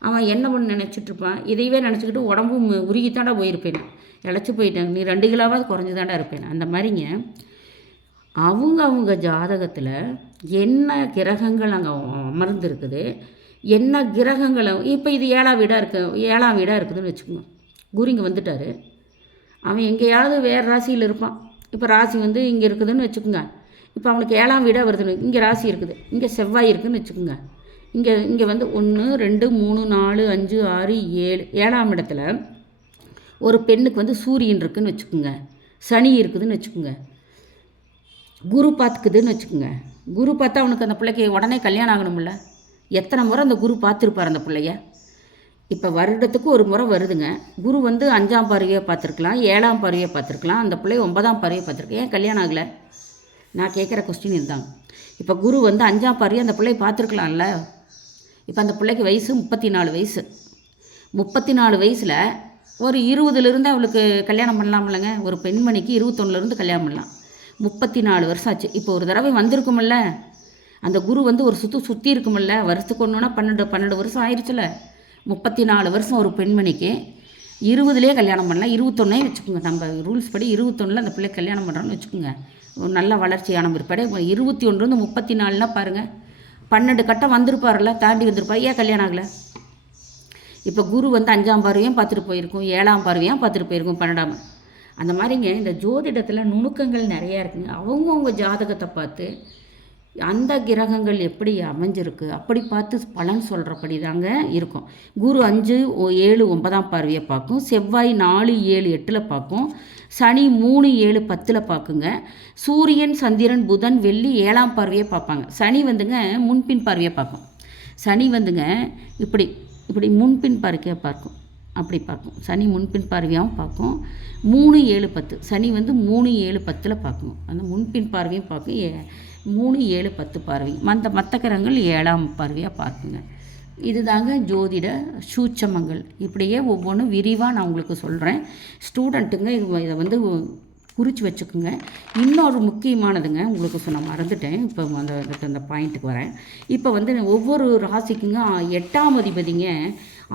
அவன் என்ன பண்ணு நினச்சிட்ருப்பான்? இதையவே நினச்சிக்கிட்டு உடம்பும் உருகித்தாண்டா போயிருப்பேன், இழைச்சி போயிட்டேன், நீ 2 கிலோவாவது குறைஞ்சிதாண்டா இருப்பேன். அந்த மாதிரிங்க அவங்க ஜாதகத்தில் என்ன கிரகங்கள் அங்கே அமர்ந்துருக்குது, என்ன கிரகங்களை இப்போ இது 7ஆம் வீடாக இருக்குதுன்னு வச்சுக்கோங்க. குரு இங்கே வந்துட்டார், அவன் எங்கேயாவது வேறு ராசியில் இருப்பான். இப்போ ராசி வந்து இங்கே இருக்குதுன்னு வச்சுக்கோங்க. இப்போ அவனுக்கு 7ஆம் வீடாக வருதுன்னு, இங்கே ராசி இருக்குது, இங்கே செவ்வாய் இருக்குதுன்னு வச்சுக்கோங்க. இங்கே வந்து 1 2 3 4 5 6 7 7ஆம் இடத்துல ஒரு பெண்ணுக்கு வந்து சூரியன் இருக்குதுன்னு வச்சுக்கோங்க, சனி இருக்குதுன்னு வச்சுக்கோங்க, குரு பார்த்துக்குதுன்னு வச்சுக்கோங்க. குரு பார்த்தா அவனுக்கு அந்த பிள்ளைக்கு உடனே கல்யாணம் ஆகணும்ல. எத்தனை முறை அந்த குரு பார்த்துருப்பார் அந்த பிள்ளைய? இப்போ வருடத்துக்கு ஒரு முறை வருதுங்க. குரு வந்து 5ஆம் பார்வையை பார்த்துருக்கலாம், 7ஆம் பார்வையை பார்த்துருக்கலாம், அந்த பிள்ளை 9ஆம் பார்வையை பார்த்துருக்கேன். ஏன் கல்யாணம் ஆகலை? நான் கேட்குற கொஸ்டின் இதுதாங்க. இப்போ குரு வந்து 5ஆம் பார்வையை அந்த பிள்ளையை பார்த்துருக்கலாம்ல. இப்போ அந்த பிள்ளைக்கு வயசு 34 வயசு. 34 வயசில் ஒரு 20லேருந்து அவளுக்கு கல்யாணம் பண்ணலாம்லங்க. ஒரு பெண்மணிக்கு 21லேருந்து கல்யாணம் பண்ணலாம். 34 வருஷம் ஆச்சு. இப்போ ஒரு தடவை வந்திருக்குமில்ல, அந்த குரு வந்து ஒரு சுற்றி இருக்குமில்ல. வருஷத்துக்கு ஒன்றுனா 12 வருஷம் ஆயிடுச்சுல. 34 வருஷம் ஒரு பெண்மணிக்கு 20லேயே கல்யாணம் பண்ணலாம். 21 வச்சுக்கோங்க. நம்ம ரூல்ஸ் படி 21 அந்த பிள்ளை கல்யாணம் பண்ணுறோன்னு வச்சுக்கோங்க. ஒரு நல்ல வளர்ச்சியான பிற்பாடு 21 34 பாருங்கள், 12 கட்டம் வந்திருப்பார்ல, தாண்டி வந்திருப்பார். ஏன் கல்யாணம் ஆகலை? இப்போ குரு வந்து 5ஆம் பார்வையும் பார்த்துட்டு போயிருக்கும், 7ஆம் பார்வையும் பார்த்துட்டு போயிருக்கும், 12ஆம். அந்த மாதிரிங்க இந்த ஜோதிடத்தில் நுணுக்கங்கள் நிறையா இருக்குங்க. அவங்கவுங்க ஜாதகத்தை பார்த்து அந்த கிரகங்கள் எப்படி அமைஞ்சிருக்கு அப்படி பார்த்து பலன் சொல்கிறபடி தாங்க இருக்கும். குரு 5 7 9ஆம் பார்வையை பார்க்கும், செவ்வாய் 4 7 8 பார்க்கும், சனி 3 7 10 பார்க்குங்க, சூரியன் சந்திரன் புதன் வெள்ளி 7ஆம் பார்வையை பார்ப்பாங்க. சனி வந்துங்க முன்பின் பார்வையை பார்க்கும். சனி வந்துங்க இப்படி முன்பின் பார்வையை பார்க்கும், அப்படி பார்க்கும். சனி முன்பின் பார்வையாகவும் பார்க்கும். 3 7 10 சனி வந்து 3 7 10 பார்க்கும். அந்த முன்பின் பார்வையும் பார்க்கும். 3 7 10 பார்வை. மற்ற கிரகங்கள் 7ஆம் பார்வையாக பார்க்குங்க. இதுதாங்க ஜோதிட சூட்சமங்கள். இப்படியே ஒவ்வொன்றும் விரிவாக நான் உங்களுக்கு சொல்கிறேன். ஸ்டூடெண்ட்டுங்க இதை வந்து குறித்து வச்சுக்கோங்க. இன்னொரு முக்கியமானதுங்க உங்களுக்கு நான் மறந்துட்டேன். இப்போ அந்த பாயிண்ட்டுக்கு வரேன். இப்போ வந்து ஒவ்வொரு ராசிக்குங்க 8ஆம் அதிபதிங்க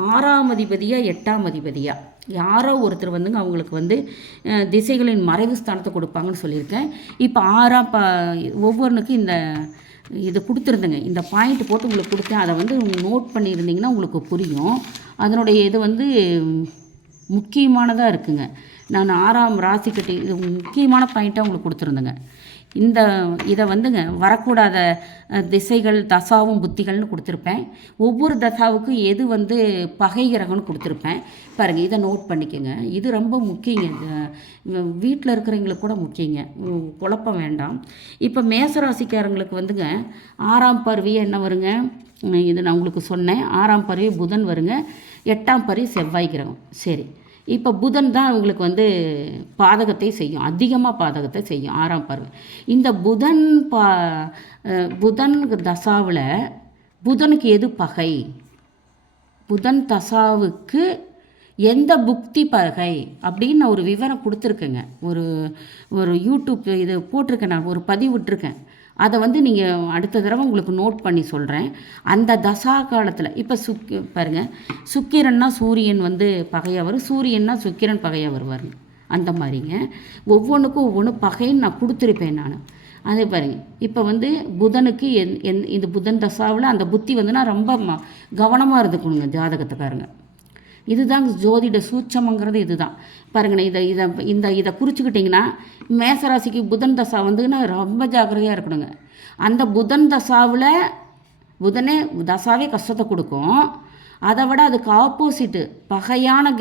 6ஆம் அதிபதியா 8ஆம் அதிபதியா யாரோ ஒருத்தர் வந்துங்க அவங்களுக்கு வந்து திசைகளின் மறைவு ஸ்தானத்தை கொடுப்பாங்கன்னு சொல்லியிருக்கேன். இப்போ ஒவ்வொன்றுக்கும் இது கொடுத்துருந்தேங்க. இந்த பாயிண்ட் போட்டு உங்களுக்கு கொடுத்தேன். அதை வந்து நோட் பண்ணியிருந்தீங்கன்னா உங்களுக்கு புரியும். அதனுடைய இது வந்து முக்கியமானதாக இருக்குங்க. நான் 6ஆம் ராசிக்கட்டி இது முக்கியமான பாயிண்ட்டாக உங்களுக்கு கொடுத்துருந்தேங்க. இதை வந்துங்க வரக்கூடாத திசைகள் தசாவும் புத்திகள்னு கொடுத்துருப்பேன். ஒவ்வொரு தசாவுக்கும் எது வந்து பகை கிரகம்னு கொடுத்துருப்பேன். பாருங்கள், இதை நோட் பண்ணிக்கோங்க. இது ரொம்ப முக்கியங்க. வீட்டில் இருக்கிறவங்களுக்கு கூட முக்கியங்க, குழப்பம் வேண்டாம். இப்போ மேசராசிக்காரங்களுக்கு வந்துங்க 6ஆம் பார்வையே என்ன வருங்க? இது நான் உங்களுக்கு சொன்னேன். 6ஆம் பார்வையே புதன் வருங்க. 8ஆம் பார்வை செவ்வாய் கிரகம். சரி, இப்போ புதன் தான் உங்களுக்கு வந்து பாதகத்தை செய்யும், அதிகமாக பாதகத்தை செய்யும் 6ஆம் பார்வை. இந்த புதன் தசாவில் புதனுக்கு எது பகை? புதன் தசாவுக்கு எந்த புக்தி பகை அப்படின்னு நான் ஒரு விவரம் கொடுத்துருக்கேங்க. ஒரு யூடியூப் இது போட்டிருக்கேன், நான் ஒரு பதிவு விட்டுருக்கேன். அதை வந்து நீங்கள் அடுத்த தடவை உங்களுக்கு நோட் பண்ணி சொல்கிறேன். அந்த தசா காலத்தில் இப்போ பாருங்கள், சுக்கிரன்னா சூரியன் வந்து பகையாக வரும், சூரியன்னா சுக்கிரன் பகையாக வருவாருங்க. அந்த மாதிரிங்க ஒவ்வொன்றுக்கும் ஒவ்வொன்று பகைன்னு நான் கொடுத்துருப்பேன் நான். அதே பாருங்கள், இப்போ வந்து புதனுக்கு இந்த புதன் தசாவில் அந்த புத்தி வந்துன்னா ரொம்ப கவனமாக இருந்துக்கணுங்க ஜாதகத்துக்காரங்க. இதுதாங்க ஜோதிட சூட்சமங்கிறது. இதுதான் பாருங்கண்ணே. இதை குறிச்சிக்கிட்டிங்கன்னா மேசராசிக்கு புதன் தசா வந்துன்னா ரொம்ப ஜாக்கிரதையாக இருக்கணுங்க. அந்த புதன் தசாவில் புதனே தசாவே கஷ்டத்தை கொடுக்கும். அதை விட அதுக்கு ஆப்போசிட்டு பகையான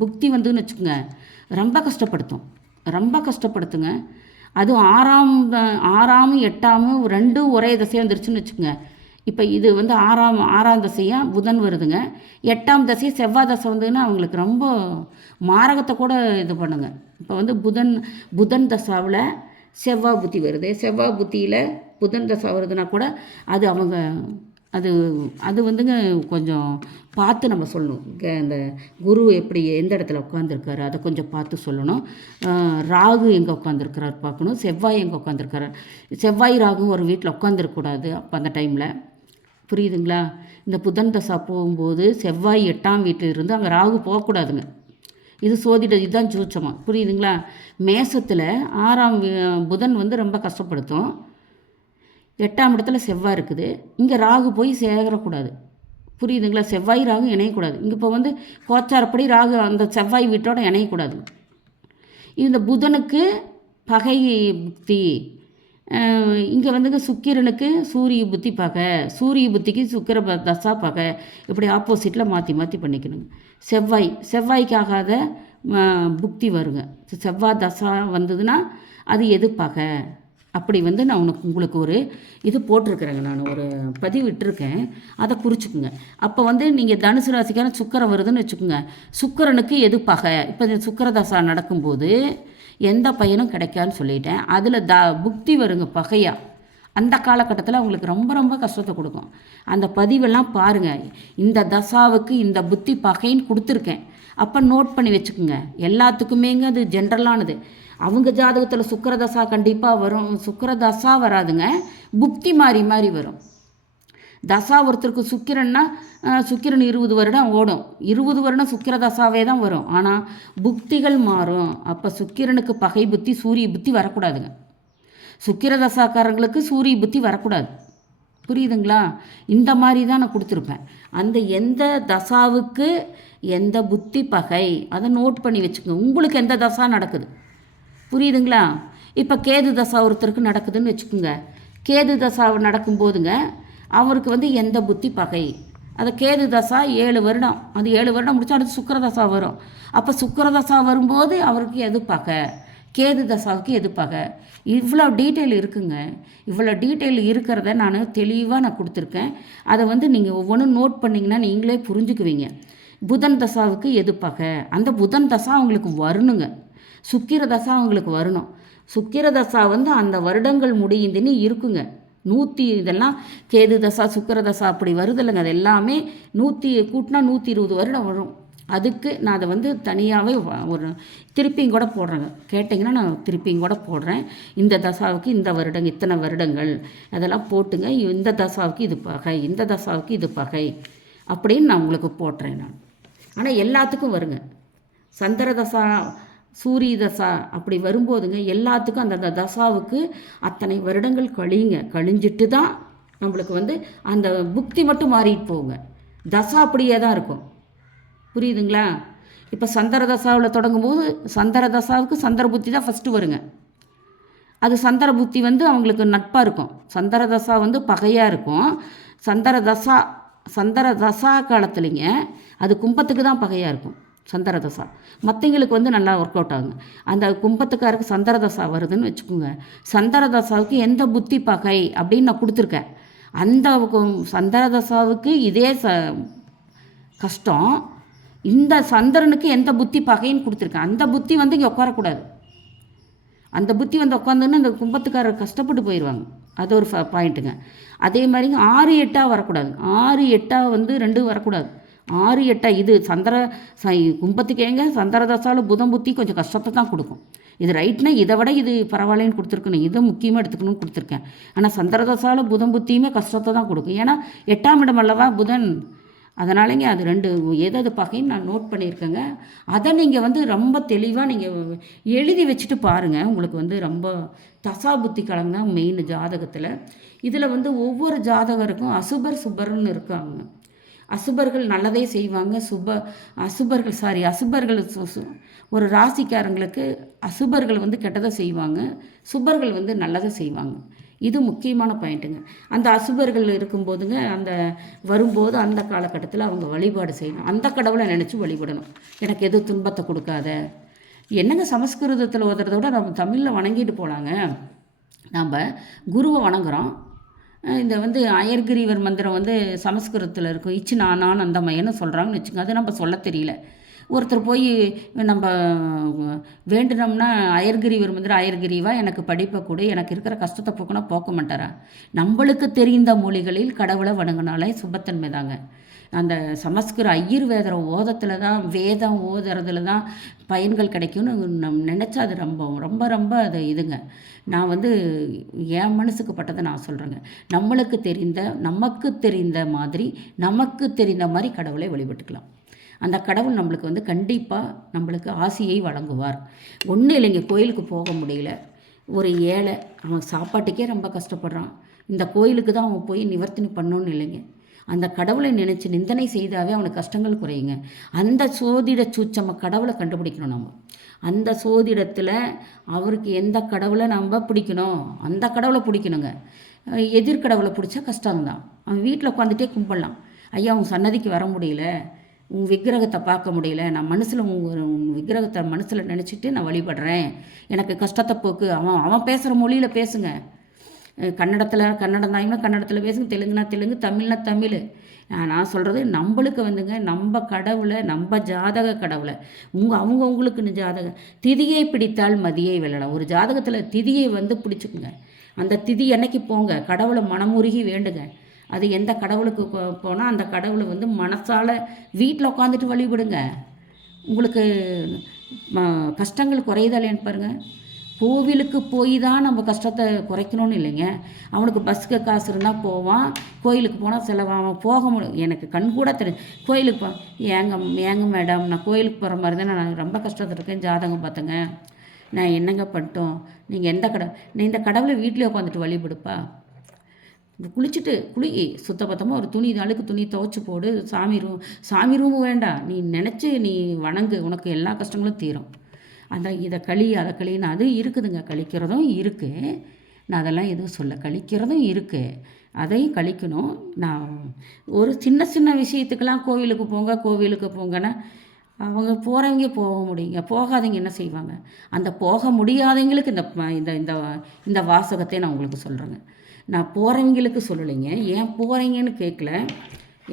புக்தி வந்துன்னு வச்சுக்கோங்க, ரொம்ப கஷ்டப்படுத்துங்க. அதுவும் 6ஆம் 8ஆம் 2 ஒரே திசையாக வந்துருச்சுன்னு வச்சுக்கோங்க, இப்போ இது வந்து ஆறாம் தசையாக புதன் வருதுங்க. 8ஆம் தசை செவ்வாய் தசை வந்ததுன்னா அவங்களுக்கு ரொம்ப மாரகத்தை கூட இது பண்ணுங்க. இப்போ வந்து புதன் தசாவில் செவ்வாய் புத்தி வருது. செவ்வாய் புத்தியில் புதன் தசை வருதுன்னா கூட அது அவங்க அது அது வந்துங்க கொஞ்சம் பார்த்து நம்ம சொல்லணும். இந்த குரு எப்படி எந்த இடத்துல உட்காந்துருக்காரு அதை கொஞ்சம் பார்த்து சொல்லணும். ராகு எங்கே உட்காந்துருக்கிறார் பார்க்கணும். செவ்வாய் எங்கே உட்காந்துருக்காரு. செவ்வாய் ராகு ஒரு வீட்டில் உட்காந்துருக்கக்கூடாது அப்போ அந்த டைமில். புரியுதுங்களா? இந்த புதன் தசா போகும்போது செவ்வாய் 8ஆம் வீட்டில் இருந்து அங்கே ராகு போகக்கூடாதுங்க. இது சோதிட இதுதான் ஜோச்சமாக. புரியுதுங்களா? மேசத்தில் 6ஆம் புதன் வந்து ரொம்ப கஷ்டப்படுத்தும். 8ஆம் இடத்துல செவ்வாய் இருக்குது. இங்கே ராகு போய் சேரக்கூடாது. புரியுதுங்களா? செவ்வாய் ராகு இணையக்கூடாது. இங்கே இப்போ வந்து கோச்சாரப்படி ராகு அந்த செவ்வாய் வீட்டோட இணையக்கூடாது. இந்த புதனுக்கு பகை புத்தி. இங்கே வந்துங்க சுக்கிரனுக்கு சூரிய புத்தி பகை, சூரிய புத்திக்கு சுக்கிர தசா பகை, இப்படி ஆப்போசிட்டில் மாற்றி மாற்றி பண்ணிக்கணுங்க. செவ்வாய்க்காகாத புக்தி வருங்க. செவ்வாய் தசா வந்ததுன்னா அது எது பகை அப்படி வந்து நான் உங்களுக்கு ஒரு இது போட்டிருக்கிறேங்க. நான் ஒரு பதிவு விட்டுருக்கேன், அதை குறிச்சிக்குங்க. அப்போ வந்து நீங்கள் தனுசு ராசிக்கான சுக்கரம் வருதுன்னு வச்சுக்கோங்க. சுக்கரனுக்கு எது பகை. இப்போ இந்த சுக்கரதசா நடக்கும்போது எந்த பையனும் கிடைக்கான்னு சொல்லிட்டேன். அதில் புக்தி வருங்க பகையாக. அந்த காலகட்டத்தில் அவங்களுக்கு ரொம்ப ரொம்ப கஷ்டத்தை கொடுக்கும். அந்த பதிவெல்லாம் பாருங்கள். இந்த தசாவுக்கு இந்த புத்தி பகைன்னு கொடுத்துருக்கேன். அப்போ நோட் பண்ணி வச்சுக்கோங்க. எல்லாத்துக்குமேங்க அது ஜென்ரலானது. அவங்க ஜாதகத்தில் சுக்கரதசா கண்டிப்பாக வரும். சுக்கரதசா வராதுங்க, புக்தி மாறி மாறி வரும். தசா ஒருத்தருக்கு சுக்கிரன்னா சுக்கிரன் 20 வருடம் ஓடும். 20 வருடம் சுக்கிரதசாவே தான் வரும். ஆனால் புக்திகள் மாறும். அப்போ சுக்கிரனுக்கு பகை புத்தி சூரிய புத்தி வரக்கூடாதுங்க. சுக்கிரதசாக்காரங்களுக்கு சூரிய புத்தி வரக்கூடாது. புரியுதுங்களா? இந்த மாதிரி தான் நான் கொடுத்துருப்பேன். அந்த எந்த தசாவுக்கு எந்த புத்தி பகை அதை நோட் பண்ணி வச்சுக்கோங்க. உங்களுக்கு எந்த தசா நடக்குது, புரியுதுங்களா? இப்போ கேது தசா ஒருத்தருக்கு நடக்குதுன்னு வச்சுக்கோங்க. கேது தசா நடக்கும்போதுங்க அவருக்கு வந்து எந்த புத்தி பகை. அதை கேது தசா 7 வருடம், அது 7 வருடம் முடிச்சா அடுத்து சுக்கரதசா வரும். அப்போ சுக்கரதசா வரும்போது அவருக்கு எது பகை, கேது தசாவுக்கு எது பகை. இவ்வளோ டீட்டெயில் இருக்குங்க. இவ்வளோ டீட்டெயில் இருக்கிறத நான் தெளிவாக கொடுத்துருக்கேன். அதை வந்து நீங்கள் ஒவ்வொன்றும் நோட் பண்ணிங்கன்னா நீங்களே புரிஞ்சுக்குவீங்க. புதன் தசாவுக்கு எது பகை, அந்த புதன் தசா அவங்களுக்கு வரணுங்க. சுக்கிர தசா அவங்களுக்கு வரணும். சுக்கிர தசா வந்து அந்த வருடங்கள் முடியுதுன்னு இருக்குங்க. இதெல்லாம் கேது தசா சுக்கிர தசா அப்படி வருதில்லைங்க. அது எல்லாமே 100 கூட்டினா 120 வருடம் வரும். அதுக்கு நான் அதை வந்து தனியாகவே ஒரு திருப்பியும் கூட போடுறேங்க. கேட்டிங்கன்னா நான் திருப்பியும் கூட போடுறேன். இந்த தசாவுக்கு இந்த வருடம் இத்தனை வருடங்கள் அதெல்லாம் போட்டுங்க. இந்த தசாவுக்கு இது பகை, இந்த தசாவுக்கு இது பகை அப்படின்னு நான் உங்களுக்கு போட்டுறேன் நான். ஆனால் எல்லாத்துக்கும் வருங்க. சந்திர தசா சூரிய தசா அப்படி வரும்போதுங்க எல்லாத்துக்கும் அந்த தசாவுக்கு அத்தனை வருடங்கள் கழிஞ்சிட்டு தான் நம்மளுக்கு வந்து அந்த புக்தி மட்டும் மாறிட்டு போகுங்க. தசா அப்படியே தான் இருக்கும். புரியுதுங்களா? இப்போ சந்திர தசாவில் தொடங்கும்போது சந்திர தசாவுக்கு சந்திர புத்தி தான் ஃபஸ்ட்டு வருங்க. அது சந்திர புத்தி வந்து அவங்களுக்கு நட்பாக இருக்கும். சந்திர தசா வந்து பகையாக இருக்கும். சந்திர தசா காலத்துலிங்க அது கும்பத்துக்கு தான் பகையாக இருக்கும் சந்திர தசா. மற்றவங்களுக்கு வந்து நல்லா ஒர்க் அவுட் ஆகுங்க. அந்த கும்பத்துக்காருக்கு சந்திர தசா வருதுன்னு வச்சுக்கோங்க. சந்திர தசாவுக்கு எந்த புத்தி பகை அப்படின்னு நான் கொடுத்துருக்கேன். அந்த சந்திர தசாவுக்கு இதே கஷ்டம். இந்த சந்திரனுக்கு எந்த புத்தி பகைன்னு கொடுத்துருக்கேன். அந்த புத்தி வந்து இங்கே உட்காரக்கூடாது. அந்த புத்தி வந்து உட்காந்துன்னு இந்த கும்பத்துக்காரர் கஷ்டப்பட்டு போயிடுவாங்க. அது ஒரு பாயிண்ட்டுங்க. அதே மாதிரிங்க 6 8 வரக்கூடாது. 6 8 வந்து 2 வரக்கூடாது. 6 8 இது கும்பத்துக்கு ஏங்க சந்திர தசாவில் புதன் புத்தி கொஞ்சம் கஷ்டத்தை தான் கொடுக்கும். இது ரைட்னா இதை விட இது பரவாயில்லன்னு கொடுத்துருக்கணும். இதை முக்கியமாக எடுத்துக்கணும்னு கொடுத்துருக்கேன். ஆனால் சந்திர தசாவில் புதன் புத்தியுமே கஷ்டத்தை தான் கொடுக்கும். ஏன்னா 8ஆம் இடம் அல்லவா புதன். அதனாலங்க அது 2 எது பகைன்னு நான் நோட் பண்ணியிருக்கேங்க. அதை நீங்கள் வந்து ரொம்ப தெளிவாக நீங்கள் எழுதி வச்சுட்டு பாருங்கள். உங்களுக்கு வந்து ரொம்ப தசா புத்தி காலம் தான் மெயின் ஜாதகத்தில். இதில் வந்து ஒவ்வொரு ஜாதகருக்கும் சுபர்னு இருக்காங்க. அசுபர்கள் நல்லதே செய்வாங்க. அசுபர்கள் ஒரு ராசிக்காரங்களுக்கு அசுபர்கள் வந்து கெட்டதை செய்வாங்க, சுபர்கள் வந்து நல்லதை செய்வாங்க. இது முக்கியமான பாயிண்ட்டுங்க. அந்த அசுபர்கள் இருக்கும்போதுங்க அந்த வரும்போது அந்த காலகட்டத்தில் அவங்க வழிபாடு செய்யணும். அந்த கடவுளை நினச்சி வழிபடணும். எனக்கு எது துன்பத்தை கொடுக்காத. என்னங்க சமஸ்கிருதத்தில் ஓதுறத விட நம்ம தமிழில் வணங்கிட்டு போகலாங்க. நம்ம குருவை வணங்குறோம். இந்த வந்து அயர்கிரீவர் மந்திரம் வந்து சமஸ்கிருதத்தில் இருக்கும். இச்சு நான் அந்த மையன்னு சொல்கிறாங்கன்னு வச்சுக்கோங்க. அது நம்ம சொல்ல தெரியல. ஒருத்தர் போய் நம்ம வேண்டுனோம்னா அயர்கிரீவர் மந்திரம், அயர்கிரீவா எனக்கு படிப்பை கொடு, எனக்கு இருக்கிற கஷ்டத்தை போக்குனா போக்க மாட்டாரா? நம்மளுக்கு தெரிந்த மொழிகளில் கடவுளை வணங்கினாலே சுபத்தன்மை தாங்க. அந்த சமஸ்கிருத ஐயர்வேதம் ஓதத்தில் தான், வேதம் ஓதுறதுல தான் பயன்கள் கிடைக்கும்னு நினச்சா அது ரொம்ப ரொம்ப ரொம்ப அது இதுங்க. நான் வந்து என் மனசுக்கு பட்டதை நான் சொல்கிறேங்க. நமக்கு தெரிந்த மாதிரி நமக்கு தெரிந்த மாதிரி கடவுளை வழிபட்டுக்கலாம். அந்த கடவுள் நம்மளுக்கு வந்து கண்டிப்பாக நம்மளுக்கு ஆசியை வழங்குவார். ஒன்றும் இல்லைங்க, கோயிலுக்கு போக முடியல, ஒரு ஏழை அவன் சாப்பாட்டுக்கே ரொம்ப கஷ்டப்படுறான், இந்த கோயிலுக்கு தான் அவன் போய் நிவர்த்தனை பண்ணணும்னு இல்லைங்க. அந்த கடவுளை நினச்சி நிந்தனை செய்தாவே அவனுக்கு கஷ்டங்கள் குறையுங்க. அந்த சோதிட சூட்சம கடவுளை கண்டுபிடிக்கணும் நம்ம. அந்த சோதிடத்தில் அவருக்கு எந்த கடவுளை நம்ம பிடிக்கணும், அந்த கடவுளை பிடிக்கணுங்க. எதிர்கடவுளை பிடிச்சா கஷ்டம்தான். அவன் வீட்டில் உட்காந்துட்டே கும்பிடலாம். ஐயா உன் சன்னதிக்கு வர முடியல, உன் விக்கிரகத்தை பார்க்க முடியல, நான் உன் விக்கிரகத்தை மனசில் நினச்சிட்டு நான் வழிபடுறேன், எனக்கு கஷ்டத்தை போக்கு. அவன் பேசுகிற மொழியில் பேசுங்க. கன்னடம் தாய்னா கன்னடத்தில் பேசுங்க, தெலுங்குனா தெலுங்கு, தமிழ்னா தமிழ். நான் சொல்கிறது நம்மளுக்கு வந்துங்க, நம்ம கடவுளை, நம்ம ஜாதக கடவுளை அவங்களுக்குன்னு ஜாதக திதியை பிடித்தால் மதியை வெல்லலாம். ஒரு ஜாதகத்தில் திதியை வந்து பிடிச்சிக்குங்க. அந்த திதி என்னைக்கு போங்க, கடவுளை மனமுருகி வேண்டுங்க. அது எந்த கடவுளுக்கு போனால் அந்த கடவுளை வந்து மனசால் வீட்டில் உட்காந்துட்டு வழிபடுங்க. உங்களுக்கு கஷ்டங்கள் குறையுதாலேன்னு பாருங்கள். கோவிலுக்கு போய் தான் நம்ம கஷ்டத்தை குறைக்கணும்னு இல்லைங்க. அவனுக்கு பஸ்ஸுக்கு காசு இருந்தால் போவான், கோயிலுக்கு போனால் செலவாகும், போக முடியும். எனக்கு கண் கூட தெரியும். கோயிலுக்கு ஏங்க மேடம், நான் கோயிலுக்கு போகிற மாதிரி தான் நான் ரொம்ப கஷ்டத்தில் இருக்கேன், ஜாதகம் பார்த்தேங்க, நான் என்னங்க பண்ணிட்டோம். நீங்கள் இந்த கடவுளை வீட்டிலே உட்காந்துட்டு வழிபடுப்பா. குளிச்சுட்டு சுத்தபத்தமாக ஒரு துணி, அழுக்கு துணி துவைச்சி போடு. சாமி ரூமு வேண்டாம், நீ நினச்சி நீ வணங்கு, உனக்கு எல்லா கஷ்டங்களும் தீரும். இதை அதை களின்னு அது இருக்குதுங்க. கழிக்கிறதும் இருக்குது, நான் அதெல்லாம் எதுவும் சொல்ல. கழிக்கிறதும் இருக்குது, அதையும் கழிக்கணும். நான் ஒரு சின்ன விஷயத்துக்கெல்லாம் கோவிலுக்கு போங்கன்னா அவங்க போகிறவங்க போக முடியுங்க, போகாதவங்க என்ன செய்வாங்க? அந்த போக முடியாதவங்களுக்கு இந்த வாசகத்தை நான் உங்களுக்கு சொல்கிறேங்க. நான் போகிறவங்களுக்கு சொல்லலைங்க, ஏன் போகிறீங்கன்னு கேட்கல.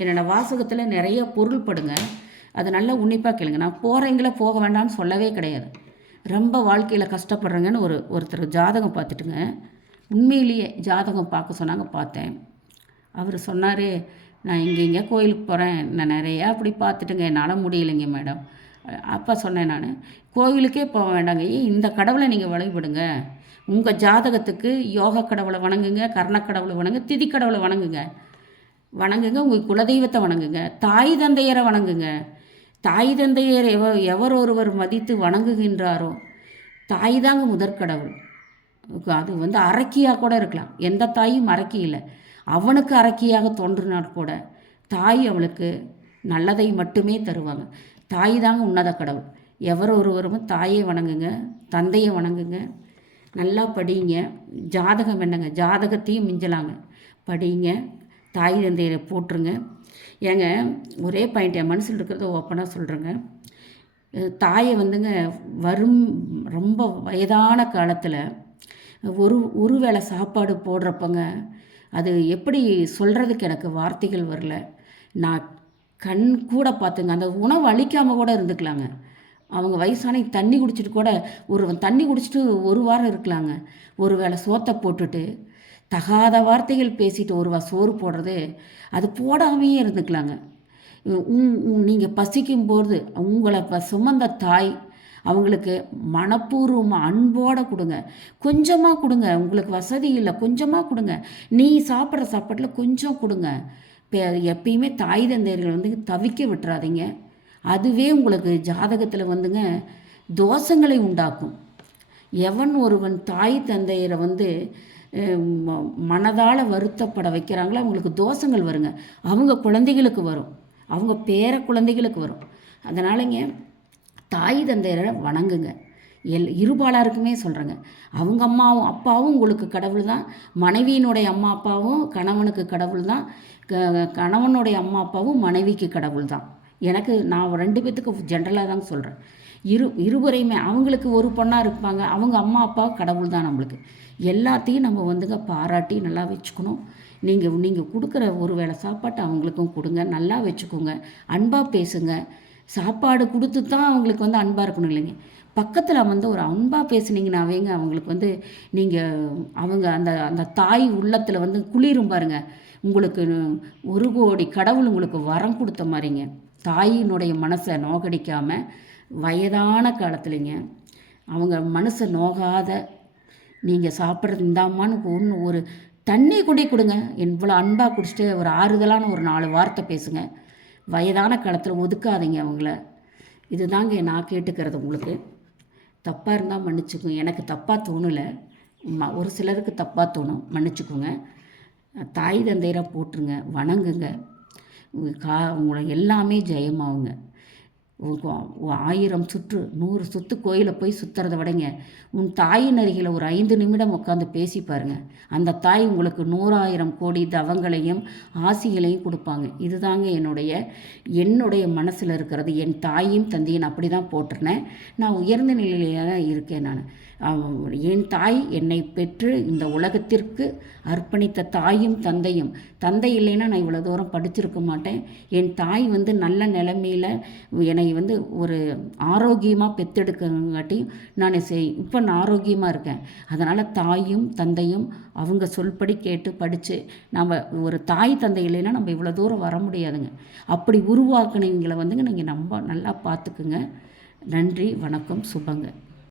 என்னோடய வாசகத்தில் நிறைய பொருள் படுங்க, அது நல்லா உன்னிப்பாக கேளுங்க. நான் போகிறவங்கள போக வேண்டாம்னு சொல்லவே கிடையாது. ரொம்ப வாழ்க்கையில் கஷ்டப்படுறேங்கன்னு ஒருத்தர் ஜாதகம் பார்த்துட்டுங்க, உண்மையிலேயே ஜாதகம் பார்க்க சொன்னாங்க, பார்த்தேன். அவர் சொன்னார், நான் இங்கே கோயிலுக்கு போகிறேன், நான் நிறையா அப்படி பார்த்துட்டுங்க, என்னால் முடியலைங்க மேடம். அப்போ சொன்னேன், நான் கோவிலுக்கே போக வேண்டாங்க, இந்த கடவுளை நீங்கள் வழிபடுங்க. உங்கள் ஜாதகத்துக்கு யோக கடவுளை வணங்குங்க, கர்ணக்கடவுளை வணங்குங்க, திதி கடவுளை வணங்குங்க. உங்கள் குலதெய்வத்தை வணங்குங்க, தாய் தந்தையரை வணங்குங்க. தாய் தந்தையர் எவர் ஒருவர் மதித்து வணங்குகின்றாரோ, தாய் தாங்க முதற்கடவுள். அது வந்து அரக்கியாக கூட இருக்கலாம், எந்த தாயும் அரக்கி இல்லை. அவனுக்கு அரக்கியாக தோன்றினார் கூட தாய் அவளுக்கு நல்லதை மட்டுமே தருவாங்க. தாய் தாங்க உன்னத கடவுள். எவர் ஒருவரும் தாயை வணங்குங்க, தந்தையை வணங்குங்க. நல்லா படிங்க. ஜாதகம் என்னங்க, ஜாதகத்தையும் மிஞ்சலாங்க, படிங்க. தாய் தந்தையரை போட்டுருங்க. ஏங்க ஒரே பாயிண்ட் என் மனசில் இருக்கிறத ஓப்பனாக சொல்கிறேங்க. தாயை வந்துங்க ரொம்ப வயதான காலத்தில் ஒரு வேளை சாப்பாடு போடுறப்பங்க, அது எப்படி சொல்கிறதுக்கு எனக்கு வார்த்தைகள் வரல. நான் கண் கூட பார்த்துங்க, அந்த உணவு அழிக்காமல் கூட இருந்துக்கலாங்க. அவங்க வயசான தண்ணி குடிச்சிட்டு கூட தண்ணி குடிச்சிட்டு ஒரு வாரம் இருக்கலாங்க. ஒரு வேளை சோத்தை போட்டுட்டு தகாத வார்த்தைகள் பேசிட்டு ஒரு சோறு போடுறது, அது போடாமையே இருந்துக்கலாங்க. நீங்கள் பசிக்கும்போது உங்களை சுமந்த தாய் அவங்களுக்கு மனப்பூர்வமாக அன்போடு கொடுங்க, கொஞ்சமாக கொடுங்க. உங்களுக்கு வசதி இல்லை, கொஞ்சமாக கொடுங்க. நீ சாப்பிட்ற சாப்பாட்டில் கொஞ்சம் கொடுங்க. எப்பயுமே தாய் தந்தையர்கள் வந்து தவிக்க விட்டுறாதீங்க. அதுவே உங்களுக்கு ஜாதகத்தில் வந்துங்க தோஷங்களை உண்டாக்கும். எவன் ஒருவன் தாய் தந்தையரை வந்து மனதால் வருத்தப்பட வைக்கிறாங்களோ அவங்களுக்கு தோஷங்கள் வருங்க. அவங்க குழந்தைகளுக்கு வரும், அவங்க பேர குழந்தைகளுக்கு வரும். அதனாலங்க தாய் தந்தையரை வணங்குங்க. இருபாலாருக்குமே சொல்கிறேங்க. அவங்க அம்மாவும் அப்பாவும் உங்களுக்கு கடவுள் தான், மனைவியினுடைய அம்மா அப்பாவும் கணவனுக்கு கடவுள் தான், கணவனுடைய அம்மா அப்பாவும் மனைவிக்கு கடவுள் தான். நான் 2 பேத்துக்கு ஜென்ரலாக தாங்க சொல்கிறேன். இருவரையுமே அவங்களுக்கு ஒரு பொண்ணாக இருப்பாங்க, அவங்க அம்மா அப்பா கடவுள் தான் நம்மளுக்கு. எல்லாத்தையும் நம்ம வந்துங்க பாராட்டி நல்லா வச்சுக்கணும். நீங்கள் கொடுக்குற ஒரு வேளை சாப்பாட்டை அவங்களுக்கும் கொடுங்க, நல்லா வச்சுக்கோங்க, அன்பாக பேசுங்க. சாப்பாடு கொடுத்து தான் அவங்களுக்கு வந்து அன்பாக இருக்கணும் இல்லைங்க, பக்கத்தில் வந்து ஒரு அன்பாக பேசுனீங்கன்னாவேங்க அவங்களுக்கு வந்து நீங்கள் அவங்க அந்த அந்த தாய் உள்ளத்தில் வந்து குளிரும் பாருங்க. உங்களுக்கு 1,00,00,000 கடவுள் உங்களுக்கு வரம் கொடுத்த மாதிரிங்க. தாயினுடைய மனசை நோகடிக்காமல் வயதான காலத்துலேங்க அவங்க மனசை நோகாத நீங்கள் சாப்பிட்றது இந்தாம்மான்னு ஒரு தண்ணி கூட கொடுங்க. இவ்வளோ அன்பாக குடிச்சிட்டு ஒரு ஆறுதலான ஒரு 4 வார்த்தை பேசுங்க. வயதான காலத்தில் ஒதுக்காதீங்க அவங்கள. இதுதாங்க நான் கேட்டுக்கிறது. உங்களுக்கு தப்பாக இருந்தால் மன்னிச்சுக்கோங்க. எனக்கு தப்பாக தோணலை, ஒரு சிலருக்கு தப்பாக தோணும், மன்னிச்சுக்கோங்க. தாய் தந்தையராக போட்டுருங்க, வணங்குங்க. உங்களை எல்லாமே ஜெயமாகுங்க. 1000 சுற்று 100 சுற்று கோயிலை போய் சுற்றுறத விடைங்க, உன் தாயின் அருகில் ஒரு 5 நிமிடம் உட்காந்து பேசி பாருங்க. அந்த தாய் உங்களுக்கு 100,000 கோடி தவங்களையும் ஆசிகளையும் கொடுப்பாங்க. இதுதாங்க என்னுடைய மனசில் இருக்கிறது. என் தாயும் தந்தையும் அப்படி தான் போட்டிருந்தேன். நான் உயர்ந்த நிலையில தான் இருக்கேன். என் தாய் என்னை பெற்று இந்த உலகத்திற்கு அர்ப்பணித்த தாயும் தந்தையும். தந்தை இல்லைன்னா நான் இவ்வளோ தூரம் படிச்சிருக்க மாட்டேன். என் தாய் வந்து நல்ல நிலைமையில் என்னை வந்து ஒரு ஆரோக்கியமாக பெற்றெடுக்கங்காட்டியும் இப்போ நான் ஆரோக்கியமாக இருக்கேன். அதனால் தாயும் தந்தையும் அவங்க சொல்படி கேட்டு படித்து நம்ம ஒரு தாய் தந்தை இல்லைன்னா நம்ம இவ்வளோ தூரம் வர முடியாதுங்க. அப்படி உருவாக்குனவங்களை வந்துங்க நீங்கள் நல்லா பார்த்துக்குங்க. நன்றி, வணக்கம், சுபங்க.